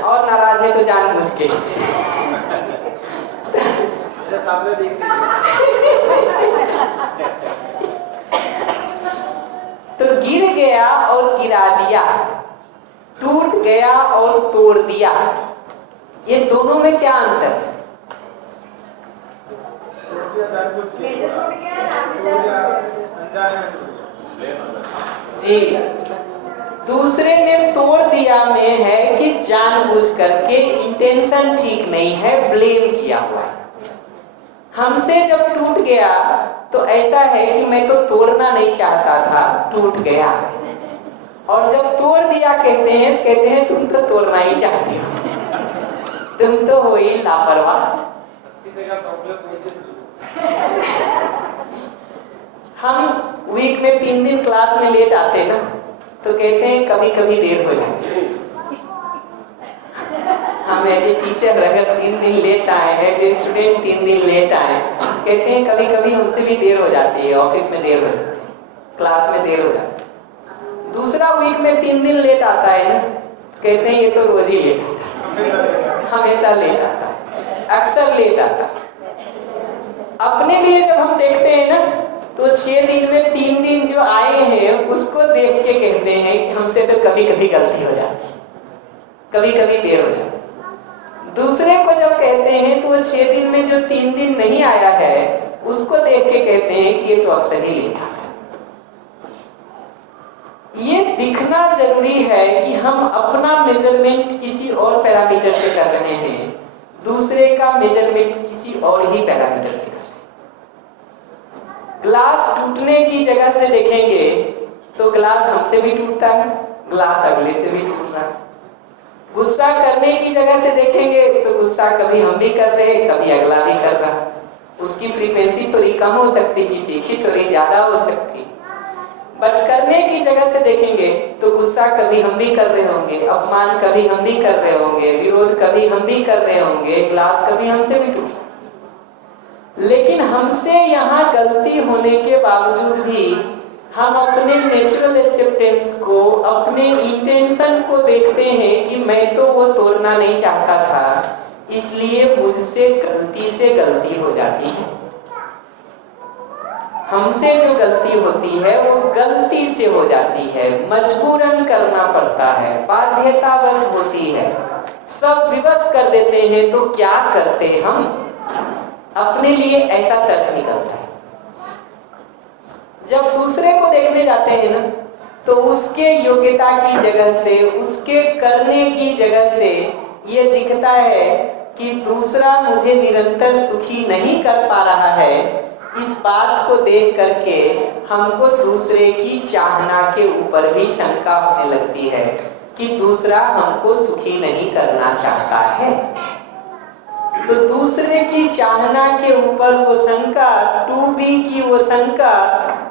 और नाराज है तो जानबूझ के तो गिर गया और गिरा दिया, टूट गया और तोड़ दिया, ये दोनों में क्या अंतर है? जी, दूसरे ने तोड़ दिया में है कि जानबूझ करके, इंटेंशन ठीक नहीं है, ब्लेम किया हुआ है। हमसे जब टूट गया तो ऐसा है कि मैं तो तोड़ना नहीं चाहता था, टूट गया। और जब तोड़ दिया कहते हैं तुम तो तोड़ना ही चाहते हो, तुम तो हो ही लापरवाह। हम वीक में 3 दिन क्लास में लेट आते ना तो कहते हैं कभी कभी देर हो जाती है। हम एज टीचर अगर 3 दिन लेट आए, एज स्टूडेंट 3 दिन लेट आए, कहते हैं कभी कभी हमसे भी देर हो जाती है, ऑफिस में देर हो जाती है, क्लास में देर हो जाती है। दूसरा वीक में 3 दिन लेट आता है ना, कहते हैं ये तो रोज ही लेट आता है, हमेशा लेट आता है, अक्सर लेट आता है। अपने लिए जब हम देखते हैं ना तो 6 दिन में 3 दिन जो आए हैं उसको देख के कहते हैं कि हमसे तो कभी कभी गलती हो जाती है, कभी कभी देर हो जाती है। दूसरे को जब कहते हैं तो वो 6 दिन में जो 3 दिन नहीं आया है उसको देख के कहते हैं कि ये तो अक्सर ही लेट आता है। ये दिखना जरूरी है कि हम अपना मेजरमेंट किसी और पैरामीटर से कर रहे हैं, दूसरे का मेजरमेंट किसी और ही पैरामीटर से कर रहे हैं। ग्लास टूटने की जगह से देखेंगे तो ग्लास हमसे भी टूटता है, ग्लास अगले से भी टूट रहा है। गुस्सा करने की जगह से देखेंगे तो गुस्सा कभी हम भी कर रहे हैं, कभी अगला भी कर रहा। उसकी फ्रीक्वेंसी थोड़ी कम हो सकती, किसी की थोड़ी ज्यादा हो सकती। बट करने की जगह से देखेंगे तो गुस्सा कभी हम भी कर रहे होंगे, अपमान कभी हम भी कर रहे होंगे, विरोध कभी हम भी कर रहे होंगे, ग्लास कभी हमसे भी टूटा। लेकिन हमसे यहाँ गलती होने के बावजूद भी हम अपने नेचुरल एक्सेप्टेंस को, अपने इंटेंशन को देखते हैं कि मैं तो वो तोड़ना नहीं चाहता था, इसलिए मुझसे गलती से गलती हो जाती है। हमसे जो गलती होती है वो गलती से हो जाती है, मजबूरन करना पड़ता है, बाध्यतावश होती है, सब विवश कर देते हैं। तो क्या करते हम? अपने लिए ऐसा तर्क निकलता है। जब दूसरे को देखने जाते हैं ना तो उसके योग्यता की जगह से, उसके करने की जगह से ये दिखता है कि दूसरा मुझे निरंतर सुखी नहीं कर पा रहा है, इस बात को देख करके हमको दूसरे की चाहना के ऊपर भी शंका होने लगती है कि दूसरा हमको सुखी नहीं करना चाहता है। तो दूसरे की चाहना के ऊपर वो शंका 2B की वो शंका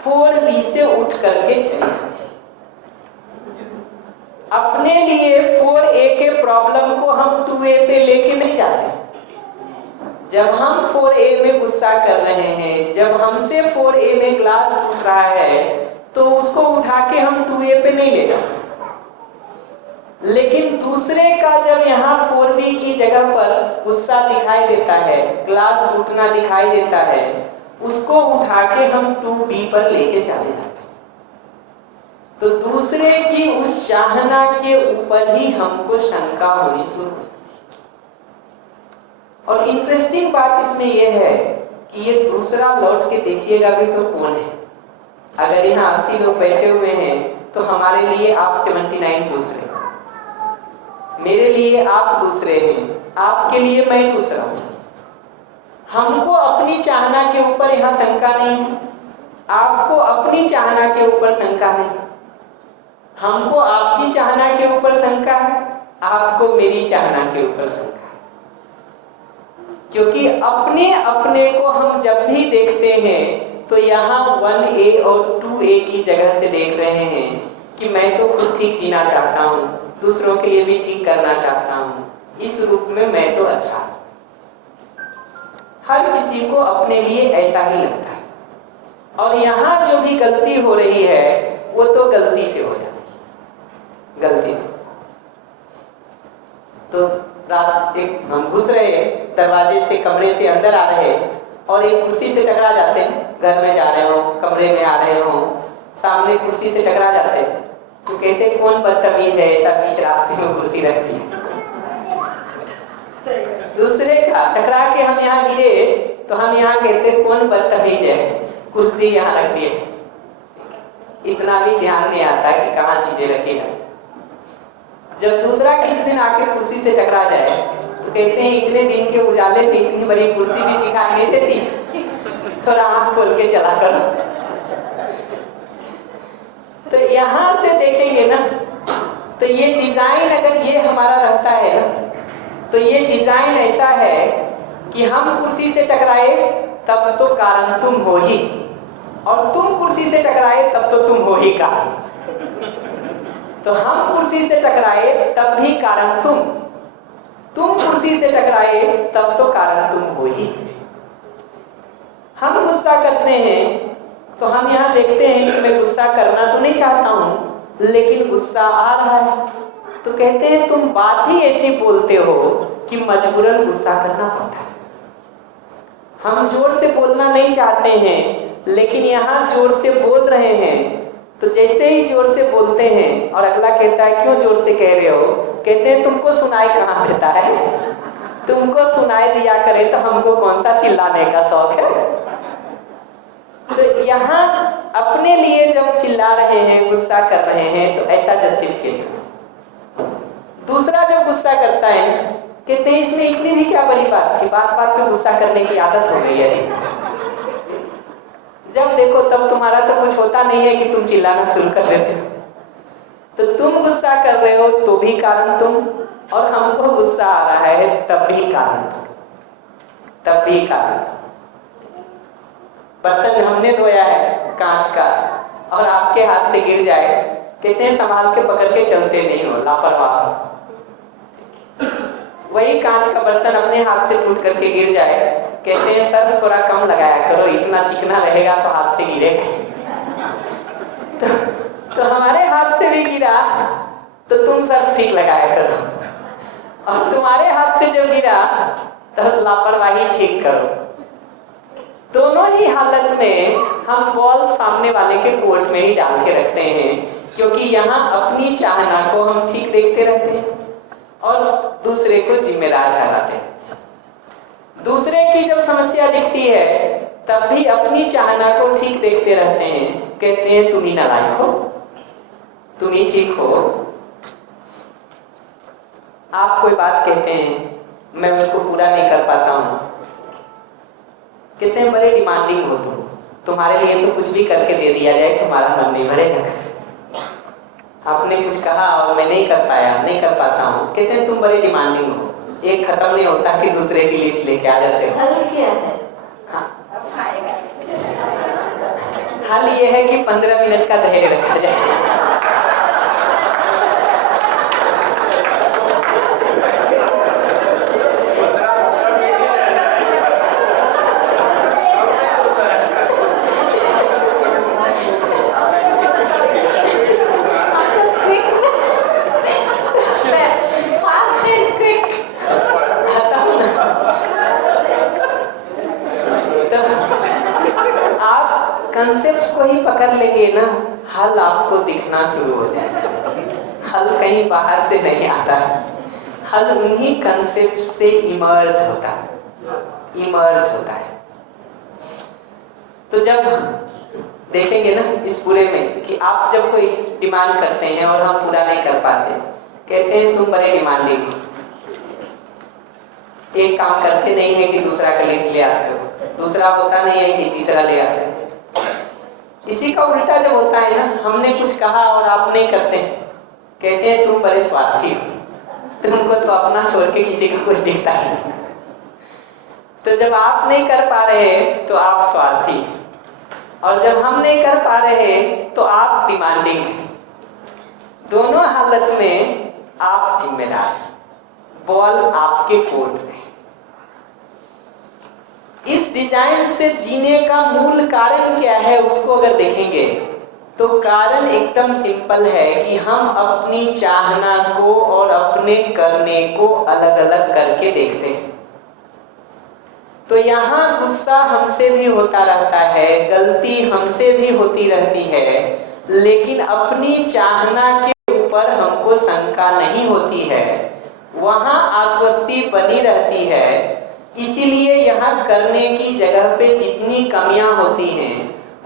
4B से उठ करके चली जाती। अपने लिए 4A के प्रॉब्लम को हम 2A पे लेके नहीं जाते। जब हम 4A में गुस्सा कर रहे हैं, जब हमसे 4A में ग्लास टूट रहा है, तो उसको उठा के हम 2A पे नहीं ले जाते। लेकिन दूसरे का जब यहाँ 4B की जगह पर गुस्सा दिखाई देता है, ग्लास टूटना दिखाई देता है, उसको उठा के हम 2B पर लेके चले जाते। तो दूसरे की उस चाहना के ऊपर ही हमको शंका होनी शुरू होती है। और इंटरेस्टिंग बात इसमें यह है कि ये दूसरा लौट के देखिएगा भी तो कौन है। अगर यहाँ 80 लोग बैठे हुए हैं तो हमारे लिए आप 79 दूसरे, मेरे लिए आप दूसरे हैं, आपके लिए मैं दूसरा हूं। हमको अपनी चाहना के ऊपर यहाँ शंका नहीं है, आपको अपनी चाहना के ऊपर शंका नहीं, हमको आपकी चाहना के ऊपर शंका है, आपको मेरी चाहना के ऊपर शंका है। क्योंकि अपने अपने को हम जब भी देखते हैं तो यहाँ 1A और 2A की जगह से देख रहे हैं कि मैं तो खुद ठीक जीना चाहता हूँ, दूसरों के लिए भी ठीक करना चाहता हूँ, इस रूप में मैं तो अच्छा हूँ। हर किसी को अपने लिए ऐसा ही लगता है। और यहाँ जो भी गलती हो रही है वो तो गलती से हो जाती है, गलती से। तो रास्ते हम घुस रहे, दरवाजे से कमरे से अंदर आ रहे और एक कुर्सी से टकरा जाते हैं, घर में जा रहे हो, कमरे में आ रहे हो, सामने कुर्सी से टकरा जाते तो कहते कौन बदतमीज है ऐसा बीच रास्ते में कुर्सी रखती है। दूसरे का टकरा के हम यहाँ गिरे तो हम यहाँ कहते कौन बदतमीज है कुर्सी यहाँ रख दी। इतना भी ध्यान नहीं आता कि कहाँ चीजें रखी है। जब दूसरा किसी दिन आके कुर्सी से टकरा जाए तो कहते हैं इतने दिन के उजाले में इतनी बड़ी कुर्सी भी दिखाई नहीं देती, थोड़ा आँख खोल के चला करो। तो यहाँ से देखेंगे ना तो ये डिजाइन अगर ये हमारा रहता है ना तो ये डिजाइन ऐसा है कि हम कुर्सी से टकराए तब तो कारण तुम हो ही, और तुम कुर्सी से टकराए तब तो तुम हो ही कारण। तो हम कुर्सी से टकराए तब भी कारण तुम कुर्सी से टकराए तब तो कारण तुम हो ही। हम गुस्सा करते हैं तो हम यहाँ देखते हैं कि मैं गुस्सा करना तो नहीं चाहता हूँ लेकिन गुस्सा आ रहा है, तो कहते हैं तुम बात ही ऐसी बोलते हो कि मजबूरन गुस्सा करना पड़ता है। हम जोर से बोलना नहीं चाहते हैं लेकिन यहाँ जोर से बोल रहे हैं, तो जैसे ही जोर से बोलते हैं और अगला कहता है क्यों जोर से कह रहे हो, कहते हैं तुमको सुनाई कहाँ देता है, तुमको सुनाई दिया करे तो हमको कौन सा चिल्लाने का शौक है। तो यहाँ अपने लिए जब चिल्ला रहे हैं, गुस्सा कर रहे हैं तो ऐसा जस्टिफिकेशन। दूसरा जब गुस्सा करता है कहते हैं इसमें इतनी भी क्या बड़ी बात थी, बात बात पे गुस्सा करने की आदत हो गई है। जब देखो तब तुम्हारा तो कुछ होता नहीं है कि तुम चिल्लाना शुरू कर देते हो। तो तुम गुस्सा कर रहे हो तो भी कारण तुम, और हमको गुस्सा आ रहा है तब भी कारण तुम, तब भी कारण। बर्तन हमने धोया है कांच का और आपके हाथ से गिर जाए, कहते हैं संभाल के पकड़ के चलते नहीं हो, लापरवाह। वही कांच का बर्तन अपने हाथ से टूट करके गिर जाए, कहते हैं सर्फ थोड़ा कम लगाया करो, इतना चिकना रहेगा तो हाथ से गिरेगा। तो हमारे हाथ से भी गिरा तो तुम सर्फ ठीक लगाया करो, और तुम्हारे हाथ से जो गिरा तो लापरवाही ठीक करो। दोनों ही हालत में हम बॉल सामने वाले के कोर्ट में ही डाल के रखते हैं, क्योंकि यहाँ अपनी चाहना को हम ठीक देखते रहते हैं और दूसरे को जिम्मेदार ठहराते हैं। दूसरे की जब समस्या दिखती है तब भी अपनी चाहना को ठीक देखते रहते हैं, कहते हैं तुम ही नालायक हो, तुम ही ठीक हो। आप कोई बात कहते हैं, मैं उसको पूरा नहीं कर पाता हूँ, कितने बड़े डिमांडिंग हो तुम, तुम्हारे लिए तो कुछ भी करके दे दिया जाए, तुम्हारा मन नहीं भरेगा। आपने कुछ कहा और मैं नहीं कर पाया, नहीं कर पाता हूँ, कहते हैं तुम बड़े डिमांडिंग हो। एक खत्म नहीं होता कि दूसरे की लिस्ट लेके आ जाते हो। हल क्या है? हाँ। हल ये है कि 15 मिनट का दहेज रखा जाए। कंसेप्ट्स को ही पकड़ लेंगे ना, हल आपको दिखना शुरू हो जाएगा। हल कहीं बाहर से नहीं आता है, हल उन्हीं कंसेप्ट से इमर्ज होता है। तो जब देखेंगे ना इस पूरे में कि आप जब कोई डिमांड करते हैं और हम पूरा नहीं कर पाते, कहते हैं तुम बड़े डिमांडिंग, एक काम करते नहीं है कि दूसरा का लिस्ट ले आते हो, दूसरा होता नहीं है कि तीसरा ले आते हो। इसी का उल्टा जब होता है ना, हमने कुछ कहा और आप नहीं करते, कहते हैं तुम बड़े स्वार्थी हो, तुमको तो अपना छोड़ के किसी को कुछ दिखता है। तो जब आप नहीं कर पा रहे तो आप स्वार्थी, और जब हम नहीं कर पा रहे तो आप डिमांडिंग। दोनों हालत में आप जिम्मेदार, बॉल आपके कोर्ट में। इस डिजाइन से जीने का मूल कारण क्या है, उसको अगर देखेंगे तो कारण एकदम सिंपल है कि हम अपनी चाहना को और अपने करने को अलग अलग करके देखते हैं। तो यहाँ गुस्सा हमसे भी होता रहता है, गलती हमसे भी होती रहती है, लेकिन अपनी चाहना के ऊपर हमको शंका नहीं होती है, वहाँ आश्वस्ति बनी रहती है। इसीलिए यहाँ करने की जगह पे जितनी कमियां होती हैं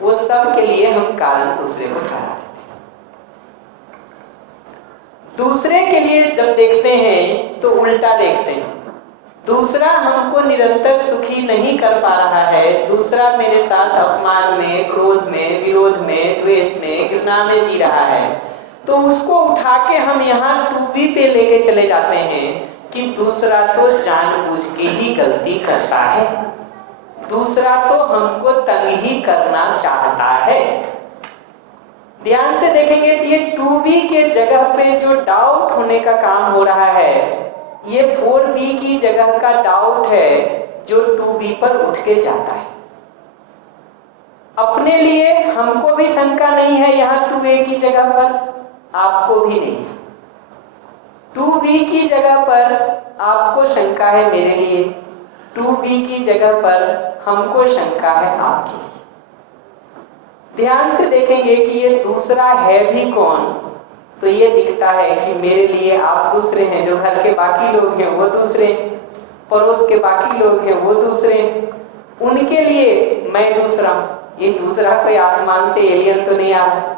वो सब के लिए हम कारण दूसरे को ठहरा देते हैं। दूसरे के लिए जब देखते हैं तो उल्टा देखते हैं, दूसरा हमको निरंतर सुखी नहीं कर पा रहा है, दूसरा मेरे साथ अपमान में, क्रोध में, विरोध में, द्वेष में, घृणा में जी रहा है, तो उसको उठा के हम यहाँ 2B पे लेके चले जाते हैं कि दूसरा तो जानबूझ के ही गलती करता है, दूसरा तो हमको तंग ही करना चाहता है। ध्यान से देखेंगे तो ये 2B के जगह पे जो डाउट होने का काम हो रहा है, ये 4B की जगह का डाउट है जो 2B पर उठ के जाता है। अपने लिए हमको भी शंका नहीं है यहाँ 2A की जगह पर, आपको भी नहीं है। 2B की जगह पर आपको शंका है मेरे लिए, 2B की जगह पर हमको शंका है आपके लिए। ध्यान से देखेंगे कि ये दूसरा है भी कौन, तो ये दिखता है कि मेरे लिए आप दूसरे हैं, जो घर के बाकी लोग हैं वो दूसरे, पड़ोस के बाकी लोग हैं वो दूसरे, उनके लिए मैं दूसरा। ये दूसरा कोई आसमान से एलियन तो नहीं आ रहा,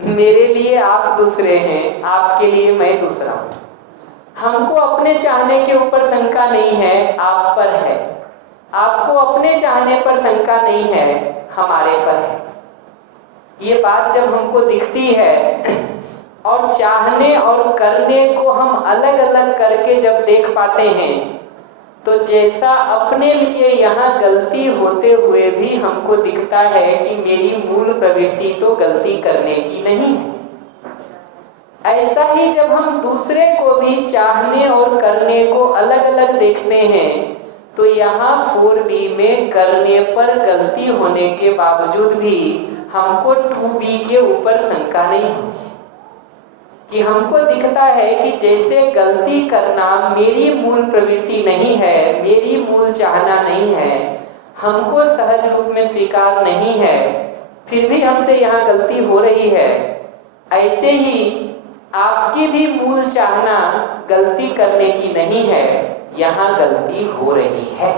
मेरे लिए आप दूसरे हैं, आपके लिए मैं दूसरा हूं। हमको अपने चाहने के ऊपर शंका नहीं है, आप पर है। आपको अपने चाहने पर शंका नहीं है, हमारे पर है। ये बात जब हमको दिखती है और चाहने और करने को हम अलग अलग करके जब देख पाते हैं, तो जैसा अपने लिए यहाँ गलती होते हुए भी हमको दिखता है कि मेरी मूल प्रवृत्ति तो गलती करने की नहीं है, ऐसा ही जब हम दूसरे को भी चाहने और करने को अलग अलग देखते हैं, तो यहाँ 4B में करने पर गलती होने के बावजूद भी हमको 2B के ऊपर शंका नहीं होती, कि हमको दिखता है कि जैसे गलती करना मेरी मूल प्रवृत्ति नहीं है, मेरी मूल चाहना नहीं है, हमको सहज रूप में स्वीकार नहीं है, फिर भी हमसे यहाँ गलती हो रही है, ऐसे ही आपकी भी मूल चाहना गलती करने की नहीं है, यहाँ गलती हो रही है।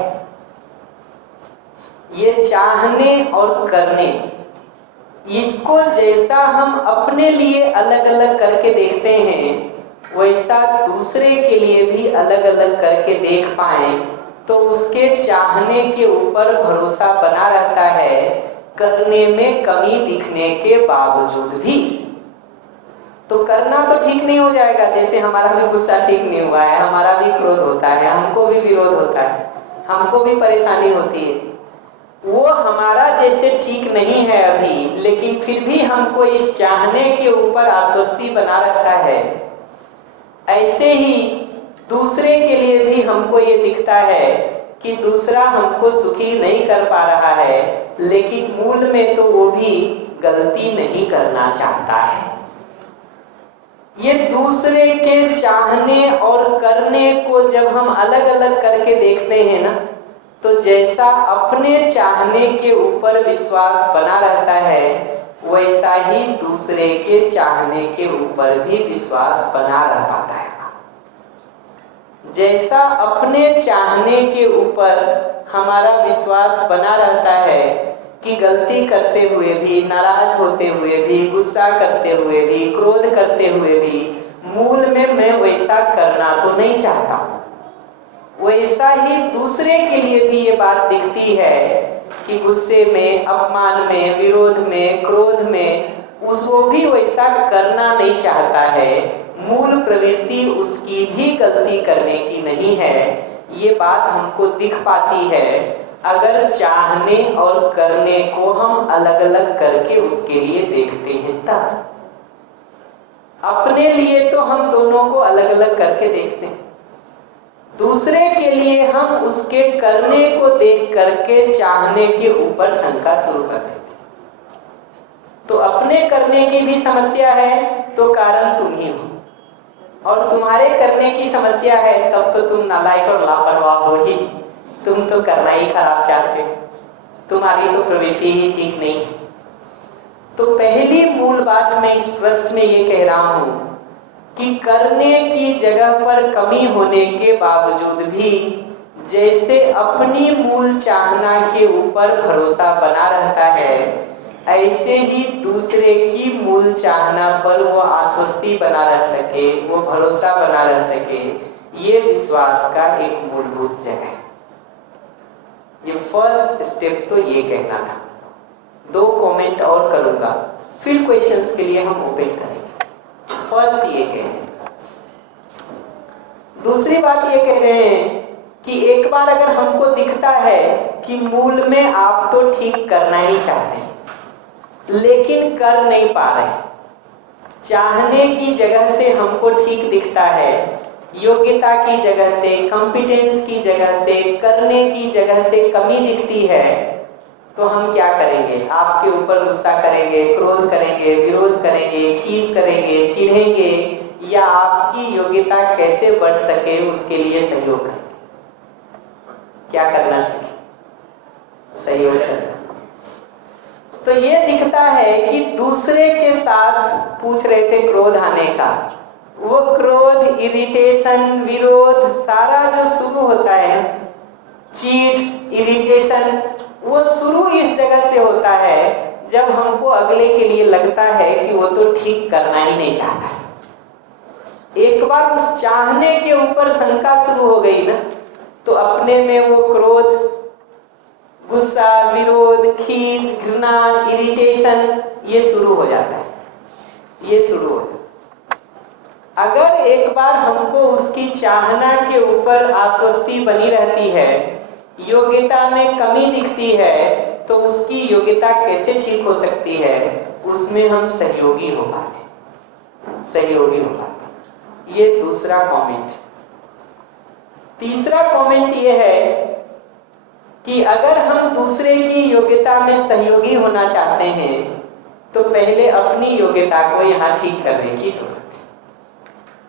ये चाहने और करने, इसको जैसा हम अपने लिए अलग अलग करके देखते हैं, वैसा दूसरे के लिए भी अलग अलग करके देख पाए तो उसके चाहने के ऊपर भरोसा बना रहता है, करने में कमी दिखने के बावजूद भी। तो करना तो ठीक नहीं हो जाएगा, जैसे हमारा भी गुस्सा ठीक नहीं हुआ है, हमारा भी क्रोध होता है, हमको भी विरोध होता है, हमको भी परेशानी होती है। वो हमारा जैसे ठीक नहीं है अभी, लेकिन फिर भी हमको इस चाहने के ऊपर आश्वस्ति बना रहता है। ऐसे ही दूसरे के लिए भी हमको ये दिखता है कि दूसरा हमको सुखी नहीं कर पा रहा है, लेकिन मूल में तो वो भी गलती नहीं करना चाहता है। ये दूसरे के चाहने और करने को जब हम अलग अलग करके देखते हैं ना, तो जैसा अपने चाहने के ऊपर विश्वास बना रहता है, वैसा ही दूसरे के चाहने के ऊपर भी विश्वास बना रह पाता है। जैसा अपने चाहने के ऊपर हमारा विश्वास बना रहता है कि गलती करते हुए भी, नाराज होते हुए भी, गुस्सा करते हुए भी, क्रोध करते हुए भी मूल में मैं वैसा करना तो नहीं चाहता, वैसा ही दूसरे के लिए भी ये बात दिखती है कि गुस्से में, अपमान में, विरोध में, क्रोध में उसको भी वैसा करना नहीं चाहता है। मूल प्रवृत्ति उसकी भी गलती करने की नहीं है। ये बात हमको दिख पाती है अगर चाहने और करने को हम अलग अलग करके उसके लिए देखते हैं तब। अपने लिए तो हम दोनों को अलग अलग करके देखते हैं, दूसरे के लिए हम उसके करने को देख करके चाहने के ऊपर शंका शुरू कर देते। तो अपने करने की भी समस्या है तो कारण तुम ही हो, और तुम्हारे करने की समस्या है तब तो तुम नालायक और लापरवाह हो ही। तुम तो करना ही खराब चाहते, तुम्हारी तो प्रवृत्ति ही ठीक नहीं है। तो पहली मूल बात मैं इस प्रश्न में ये कह रहा हूं कि करने की जगह पर कमी होने के बावजूद भी जैसे अपनी मूल चाहना के ऊपर भरोसा बना रहता है, ऐसे ही दूसरे की मूल चाहना पर वो आश्वस्ति बना रह सके, वो भरोसा बना रह सके, ये विश्वास का एक मूलभूत जगह है। ये फर्स्ट स्टेप तो ये कहना था। 2 कमेंट और करूंगा, फिर क्वेश्चंस के लिए हम ओपन करेंगे। फर्स्ट ये कह रहे हैं। दूसरी बात ये कह रहे हैं कि एक बार अगर हमको दिखता है कि मूल में आप तो ठीक करना ही चाहते हैं लेकिन कर नहीं पा रहे, चाहने की जगह से हमको ठीक दिखता है, योग्यता की जगह से, कॉम्पिटेंस की जगह से, करने की जगह से कमी दिखती है, तो हम क्या करेंगे? आपके ऊपर गुस्सा करेंगे, क्रोध करेंगे, विरोध करेंगे, खीस करेंगे, चिढ़ेंगे, या आपकी योग्यता कैसे बढ़ सके उसके लिए सहयोग करेंगे। क्या करना चाहिए? सहयोग करना। तो ये दिखता है कि दूसरे के साथ पूछ रहे थे क्रोध आने का, वो क्रोध, इरिटेशन, विरोध सारा जो शुरू होता है, चीट, इरिटेशन, वो शुरू इस जगह से होता है जब हमको अगले के लिए लगता है कि वो तो ठीक करना ही नहीं चाहता। एक बार उस चाहने के ऊपर शंका शुरू हो गई ना, तो अपने में वो क्रोध, गुस्सा, विरोध, खीस, घृणा, इरिटेशन ये शुरू हो जाता है, ये शुरू हो जाता है। अगर एक बार हमको उसकी चाहना के ऊपर आश्वस्ति बनी रहती है, योग्यता में कमी दिखती है, तो उसकी योग्यता कैसे ठीक हो सकती है? उसमें हम सहयोगी हो पाते, सहयोगी हो पाते। ये दूसरा कमेंट। तीसरा कमेंट ये है कि अगर हम दूसरे की योग्यता में सहयोगी होना चाहते हैं तो पहले अपनी योग्यता को यहाँ ठीक करने की जरूरत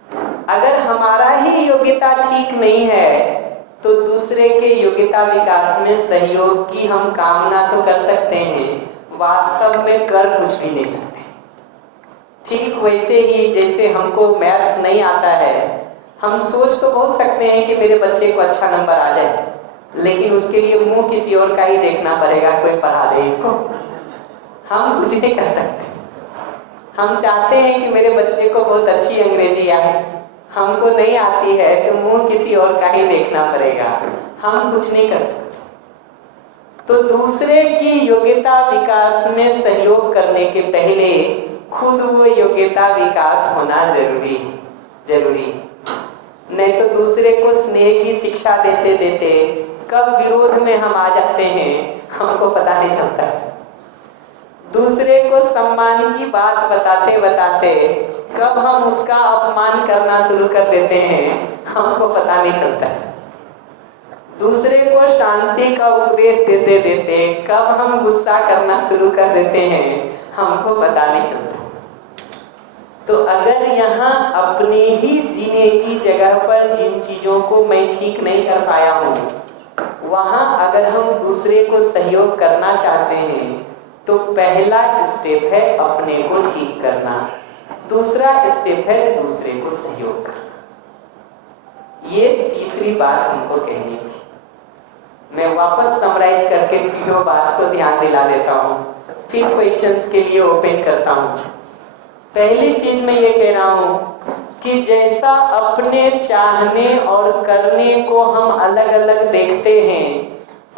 है। अगर हमारा ही योग्यता ठीक नहीं है तो दूसरे के योग्यता विकास में सहयोग की हम कामना तो कर सकते हैं, वास्तव में कर कुछ भी नहीं सकते। ठीक वैसे ही जैसे हमको मैथ्स नहीं आता है, हम सोच तो बहुत सकते हैं कि मेरे बच्चे को अच्छा नंबर आ जाए, लेकिन उसके लिए मुंह किसी और का ही देखना पड़ेगा, कोई पढ़ा दे इसको। हम कुछ नहीं कर सकते। हम चाहते हैं कि मेरे बच्चे को बहुत अच्छी अंग्रेजी आए, हमको नहीं आती है तो मुंह किसी और का ही देखना पड़ेगा, हम कुछ नहीं कर सकते। तो दूसरे की योग्यता विकास में सहयोग करने के पहले खुद वो योग्यता विकास होना जरूरी। नहीं तो दूसरे को स्नेह की शिक्षा देते देते कब विरोध में हम आ जाते हैं हमको पता नहीं चलता। दूसरे को सम्मान की बात बताते बताते कब हम उसका अपमान करना शुरू कर देते हैं हमको पता नहीं चलता। दूसरे को शांति का उपदेश देते देते कब हम गुस्सा करना शुरू कर देते हैं हमको पता नहीं चलता। तो अगर यहाँ अपने ही जीने की जगह पर जिन चीजों को मैं ठीक नहीं कर पाया हूँ वहाँ अगर हम दूसरे को सहयोग करना चाहते हैं तो पहला स्टेप है अपने को ठीक करना, दूसरा स्टेप है दूसरे को सहयोग करना। ये तीसरी बात हमको कहनी थी। मैं वापस समराइज करके तीनों बात को ध्यान दिला देता हूँ, फिर क्वेश्चंस के लिए ओपन करता हूँ। पहली चीज मैं ये कह रहा हूँ कि जैसा अपने चाहने और करने को हम अलग अलग देखते हैं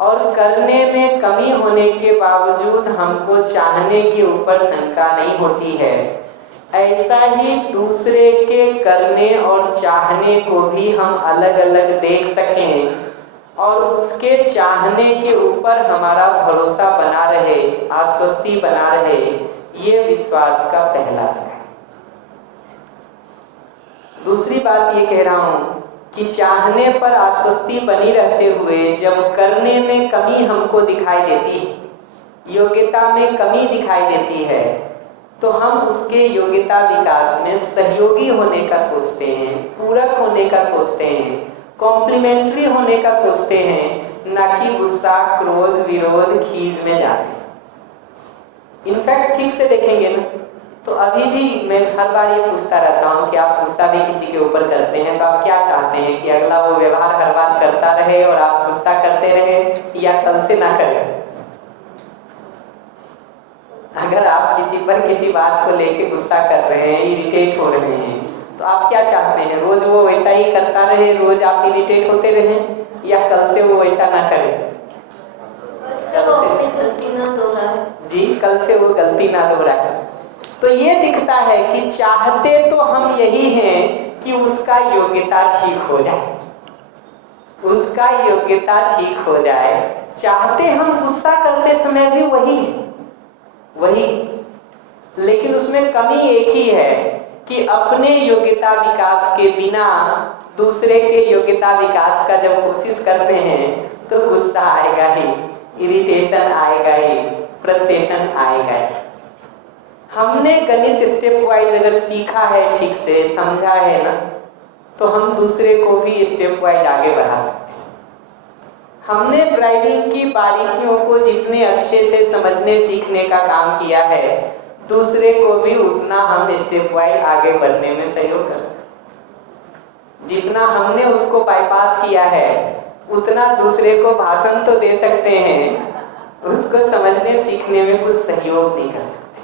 और करने में कमी होने के बावजूद हमको चाहने के ऊपर शंका नहीं होती है, ऐसा ही दूसरे के करने और चाहने को भी हम अलग अलग देख सकें और उसके चाहने के ऊपर हमारा भरोसा बना रहे, आश्वस्ति बना रहे, ये विश्वास का पहला स्टेप। दूसरी बात ये कह रहा हूँ कि चाहने पर आश्वस्ति बनी रहते हुए जब करने में कमी हमको दिखाई देती, योग्यता में कमी दिखाई देती है, तो हम उसके योग्यता विकास में सहयोगी होने का सोचते हैं, पूरक होने का सोचते हैं, कॉम्प्लीमेंट्री होने का सोचते हैं, ना कि गुस्सा, क्रोध, विरोध, खीज में जाते हैं। इनफैक्ट ठीक से देखेंगे ना तो अभी भी मैं हर बार ये पूछता रहता हूँ कि आप गुस्सा भी किसी के ऊपर करते हैं तो आप क्या चाहते हैं कि अगला वो व्यवहार हर बार करता रहे और आप गुस्सा करते रहे या कल से ना करें? अगर आप किसी पर किसी बात को लेके गुस्सा कर रहे हैं, इरिटेट हो रहे हैं, तो आप क्या चाहते हैं? रोज वो वैसा ही करता रहे, रोज आप इरिटेट होते रहें या कल से वो वैसा ना करे? गलती ना दोहराए। जी, कल से वो गलती ना दोहराए। तो ये दिखता है कि चाहते तो हम यही हैं कि उसका योग्यता ठीक हो जाए, उसका योग्यता ठीक हो जाए। चाहते हम गुस्सा करते समय भी वही, लेकिन उसमें कमी एक ही है कि अपने योग्यता विकास के बिना दूसरे के योग्यता विकास का जब कोशिश करते हैं तो गुस्सा आएगा ही, इरिटेशन आएगा ही, फ्रस्ट्रेशन आएगा ही। हमने गणित स्टेप वाइज अगर सीखा है, ठीक से समझा है ना, तो हम दूसरे को भी स्टेप वाइज आगे बढ़ा सकते हैं। हमने ड्राइविंग की बारीकियों को जितने अच्छे से समझने सीखने का काम किया है, दूसरे को भी उतना हम स्टेप वाइज आगे बढ़ने में सहयोग कर सकते हैं। जितना हमने उसको बाईपास किया है उतना दूसरे को भाषण तो दे सकते हैं, उसको समझने सीखने में कुछ सहयोग नहीं कर सकते,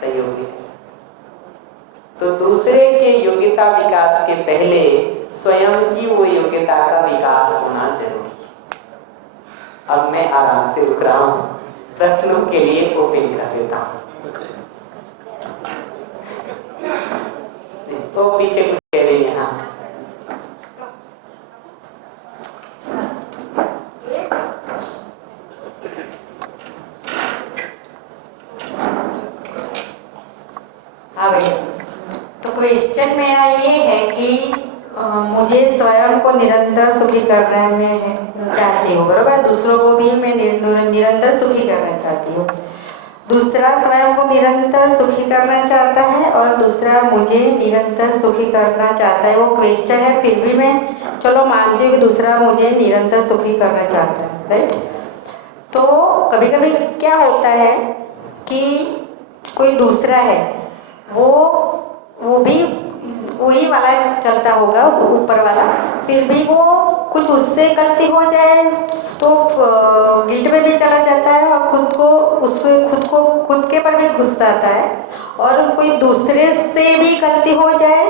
सहयोग नहीं कर सकते। तो दूसरे के योग्यता विकास के पहले स्वयं की वो योग्यता का विकास होना जरूरी है। अब मैं आराम से रुक रहा हूँ, प्रश्नों के लिए ओपन कर देता हूँ। तो पीछे कुछ कह रही है? हाँ, तो क्वेश्चन मेरा ये है कि मुझे स्वयं को निरंतर सुखी करने में चाहती हूँ, बराबर? दूसरों को भी मैं निरंतर सुखी करना चाहती हूँ। दूसरा स्वयं को निरंतर सुखी करना चाहता है और दूसरा मुझे निरंतर सुखी करना चाहता है। वो क्वेश्चन है, फिर भी मैं चलो मानती हूँ कि दूसरा मुझे निरंतर सुखी करना चाहता है, राइट? तो कभी कभी क्या होता है कि कोई दूसरा है, वो भी वही वाला चलता होगा, ऊपर वाला, फिर भी वो कुछ उससे गलती हो जाए तो गिल्ट में भी चला जाता है और खुद के पर भी गुस्सा आता है। और कोई दूसरे से भी गलती हो जाए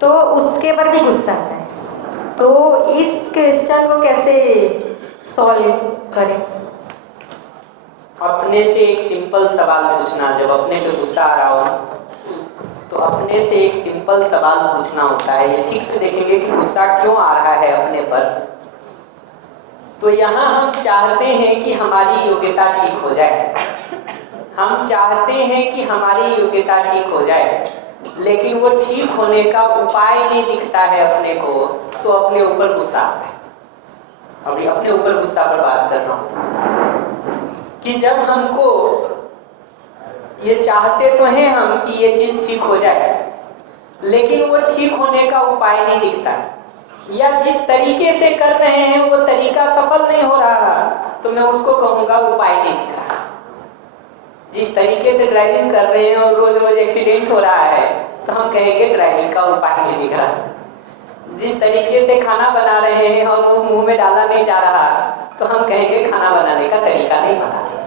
तो उसके पर भी गुस्सा आता है। तो इस क्वेश्चन को कैसे सॉल्व करें? अपने से एक सिंपल सवाल पूछना, जब अपने पे गुस्सा आ रहा हो तो अपने से एक सिंपल सवाल पूछना होता है। ये ठीक से देखेंगे कि गुस्सा क्यों आ रहा है अपने पर। तो यहाँ हम चाहते हैं कि हमारी योग्यता ठीक हो जाए, हम चाहते हैं कि हमारी योग्यता ठीक हो जाए, लेकिन वो ठीक होने का उपाय नहीं दिखता है अपने को, तो अपने ऊपर गुस्सा आता है। अभी अपने ऊपर गुस्सा पर बात कर रहा हूँ कि जब हमको ये चाहते तो हैं हम कि ये चीज ठीक हो जाए, लेकिन वो ठीक होने का उपाय नहीं दिखता, या जिस तरीके से कर रहे हैं वो तरीका सफल नहीं हो रहा, तो मैं उसको कहूँगा उपाय नहीं दिख रहा। जिस तरीके से ड्राइविंग कर रहे हैं और रोज रोज एक्सीडेंट हो रहा है, तो हम कहेंगे ड्राइविंग का उपाय नहीं दिख रहा। जिस तरीके से खाना बना रहे हैं और वो मुंह में डाला नहीं जा रहा, तो हम कहेंगे खाना बनाने का तरीका नहीं पता चल रहा।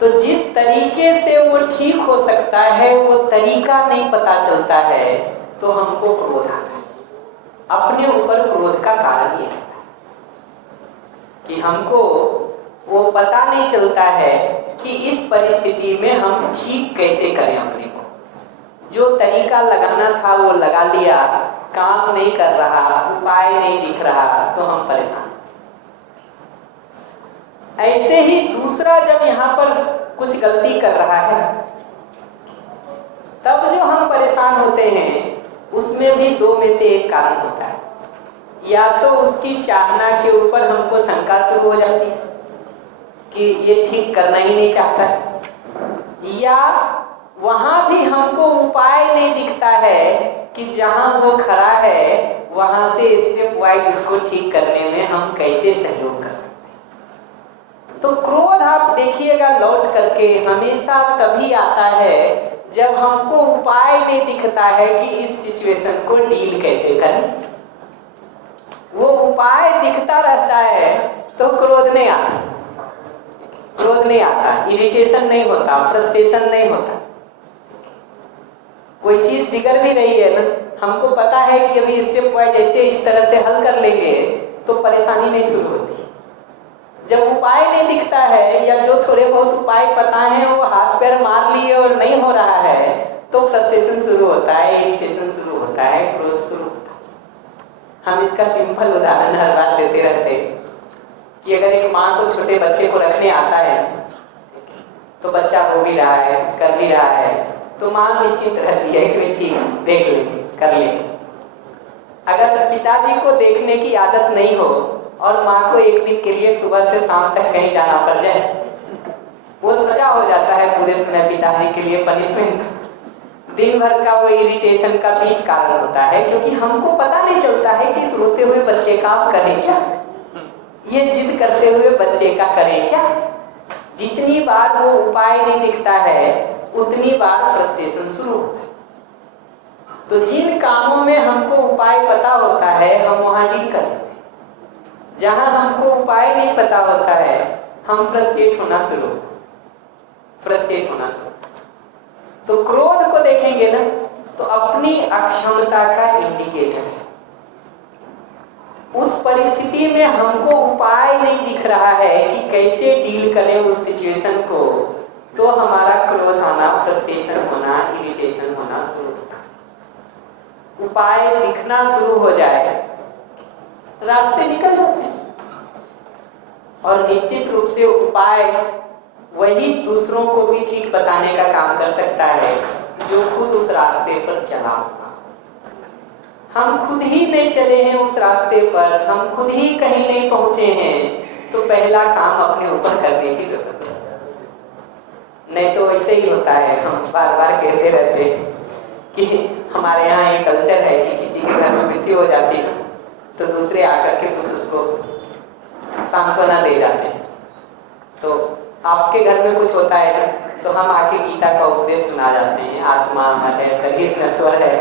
तो जिस तरीके से वो ठीक हो सकता है वो तरीका नहीं पता चलता है, तो हमको क्रोध आता है। अपने ऊपर क्रोध का कारण ये है कि हमको वो पता नहीं चलता है कि इस परिस्थिति में हम ठीक कैसे करें अपने को। जो तरीका लगाना था वो लगा लिया, काम नहीं कर रहा, उपाय नहीं दिख रहा, तो हम परेशान। ऐसे ही दूसरा जब यहाँ पर कुछ गलती कर रहा है, तब जो हम परेशान होते हैं उसमें भी दो में से एक कारण होता है। या तो उसकी चाहना के ऊपर हमको शंका शुरू हो जाती है कि ये ठीक करना ही नहीं चाहता है, या वहां भी हमको उपाय नहीं दिखता है कि जहां वो खड़ा है वहां से स्टेप वाइज उसको ठीक करने में हम कैसे सहयोग कर सकते हैं। तो क्रोध आप देखिएगा लौट करके हमेशा तभी आता है जब हमको उपाय नहीं दिखता है कि इस सिचुएशन को डील कैसे करें। वो उपाय दिखता रहता है तो क्रोध नहीं आता, क्रोध नहीं आता, इरिटेशन नहीं होता, फ्रस्ट्रेशन नहीं होता। कोई चीज बिगड़ भी रही है ना, हमको पता है कि अभी स्टेप वाइज ऐसे इस तरह से हल कर लेंगे तो परेशानी नहीं शुरू होती। जब उपाय नहीं दिखता है या जो थोड़े बहुत उपाय पता है वो हाथ पैर मार लिए और नहीं हो रहा है, तो फ्रस्ट्रेशन शुरू होता है, इरिटेशन शुरू होता है, क्रोध शुरू होता है। हम इसका सिंपल उदाहरण हर बार देते रहते हैं कि अगर एक माँ को छोटे बच्चे को रखने आता है तो बच्चा रो भी रहा है, कुछ कर भी रहा है, तो माँ निश्चित रहती है कि ठीक देख लेंगे, कर लेंगे। अगर पिताजी को देखने की आदत नहीं हो और माँ को एक दिन के लिए सुबह से शाम तक कहीं जाना पड़ जाए, वो सजा हो जाता है पूरे समय पिताजी के लिए पनिशमेंट। दिन भर का वो इरिटेशन का 20 कारण होता है, क्योंकि हमको पता नहीं चलता है कि इस रोते हुए बच्चे का आप करें क्या, ये जिद करते हुए बच्चे का करें क्या। जितनी बार वो उपाय नहीं दिखता है उतनी बार फ्रस्ट्रेशन शुरू होता है। तो जिन कामों में हमको उपाय पता होता है हम वहां डील कर लेते हैं। जहां हमको उपाय नहीं पता होता है हम फ्रस्ट्रेट होना शुरू। तो क्रोध को देखेंगे ना तो अपनी अक्षमता का इंडिकेटर है। उस परिस्थिति में हमको उपाय नहीं दिख रहा है कि कैसे डील करें उस सिचुएशन को, तो हमारा क्रोध आना, फ्रस्ट्रेशन होना, इरिटेशन होना शुरू होता है। उपाय दिखना शुरू हो जाए, रास्ते निकल जाते हैं। और निश्चित रूप से उपाय वही दूसरों को भी ठीक बताने का काम कर सकता है जो खुद उस रास्ते पर चला। हम खुद ही नहीं चले हैं उस रास्ते पर, हम खुद ही कहीं नहीं पहुंचे हैं, तो पहला काम अपने ऊपर करने की जरूरत है। नहीं तो ऐसे ही होता है, हम बार बार कहते रहते हैं कि हमारे यहाँ एक कल्चर है कि किसी के घर में मृत्यु हो जाती है तो दूसरे आकर के कुछ उसको सांत्वना दे जाते हैं। तो आपके घर में कुछ होता है ना तो हम आके गीता का उपदेश सुना जाते हैं, आत्मा अमर है, शरीर नश्वर है।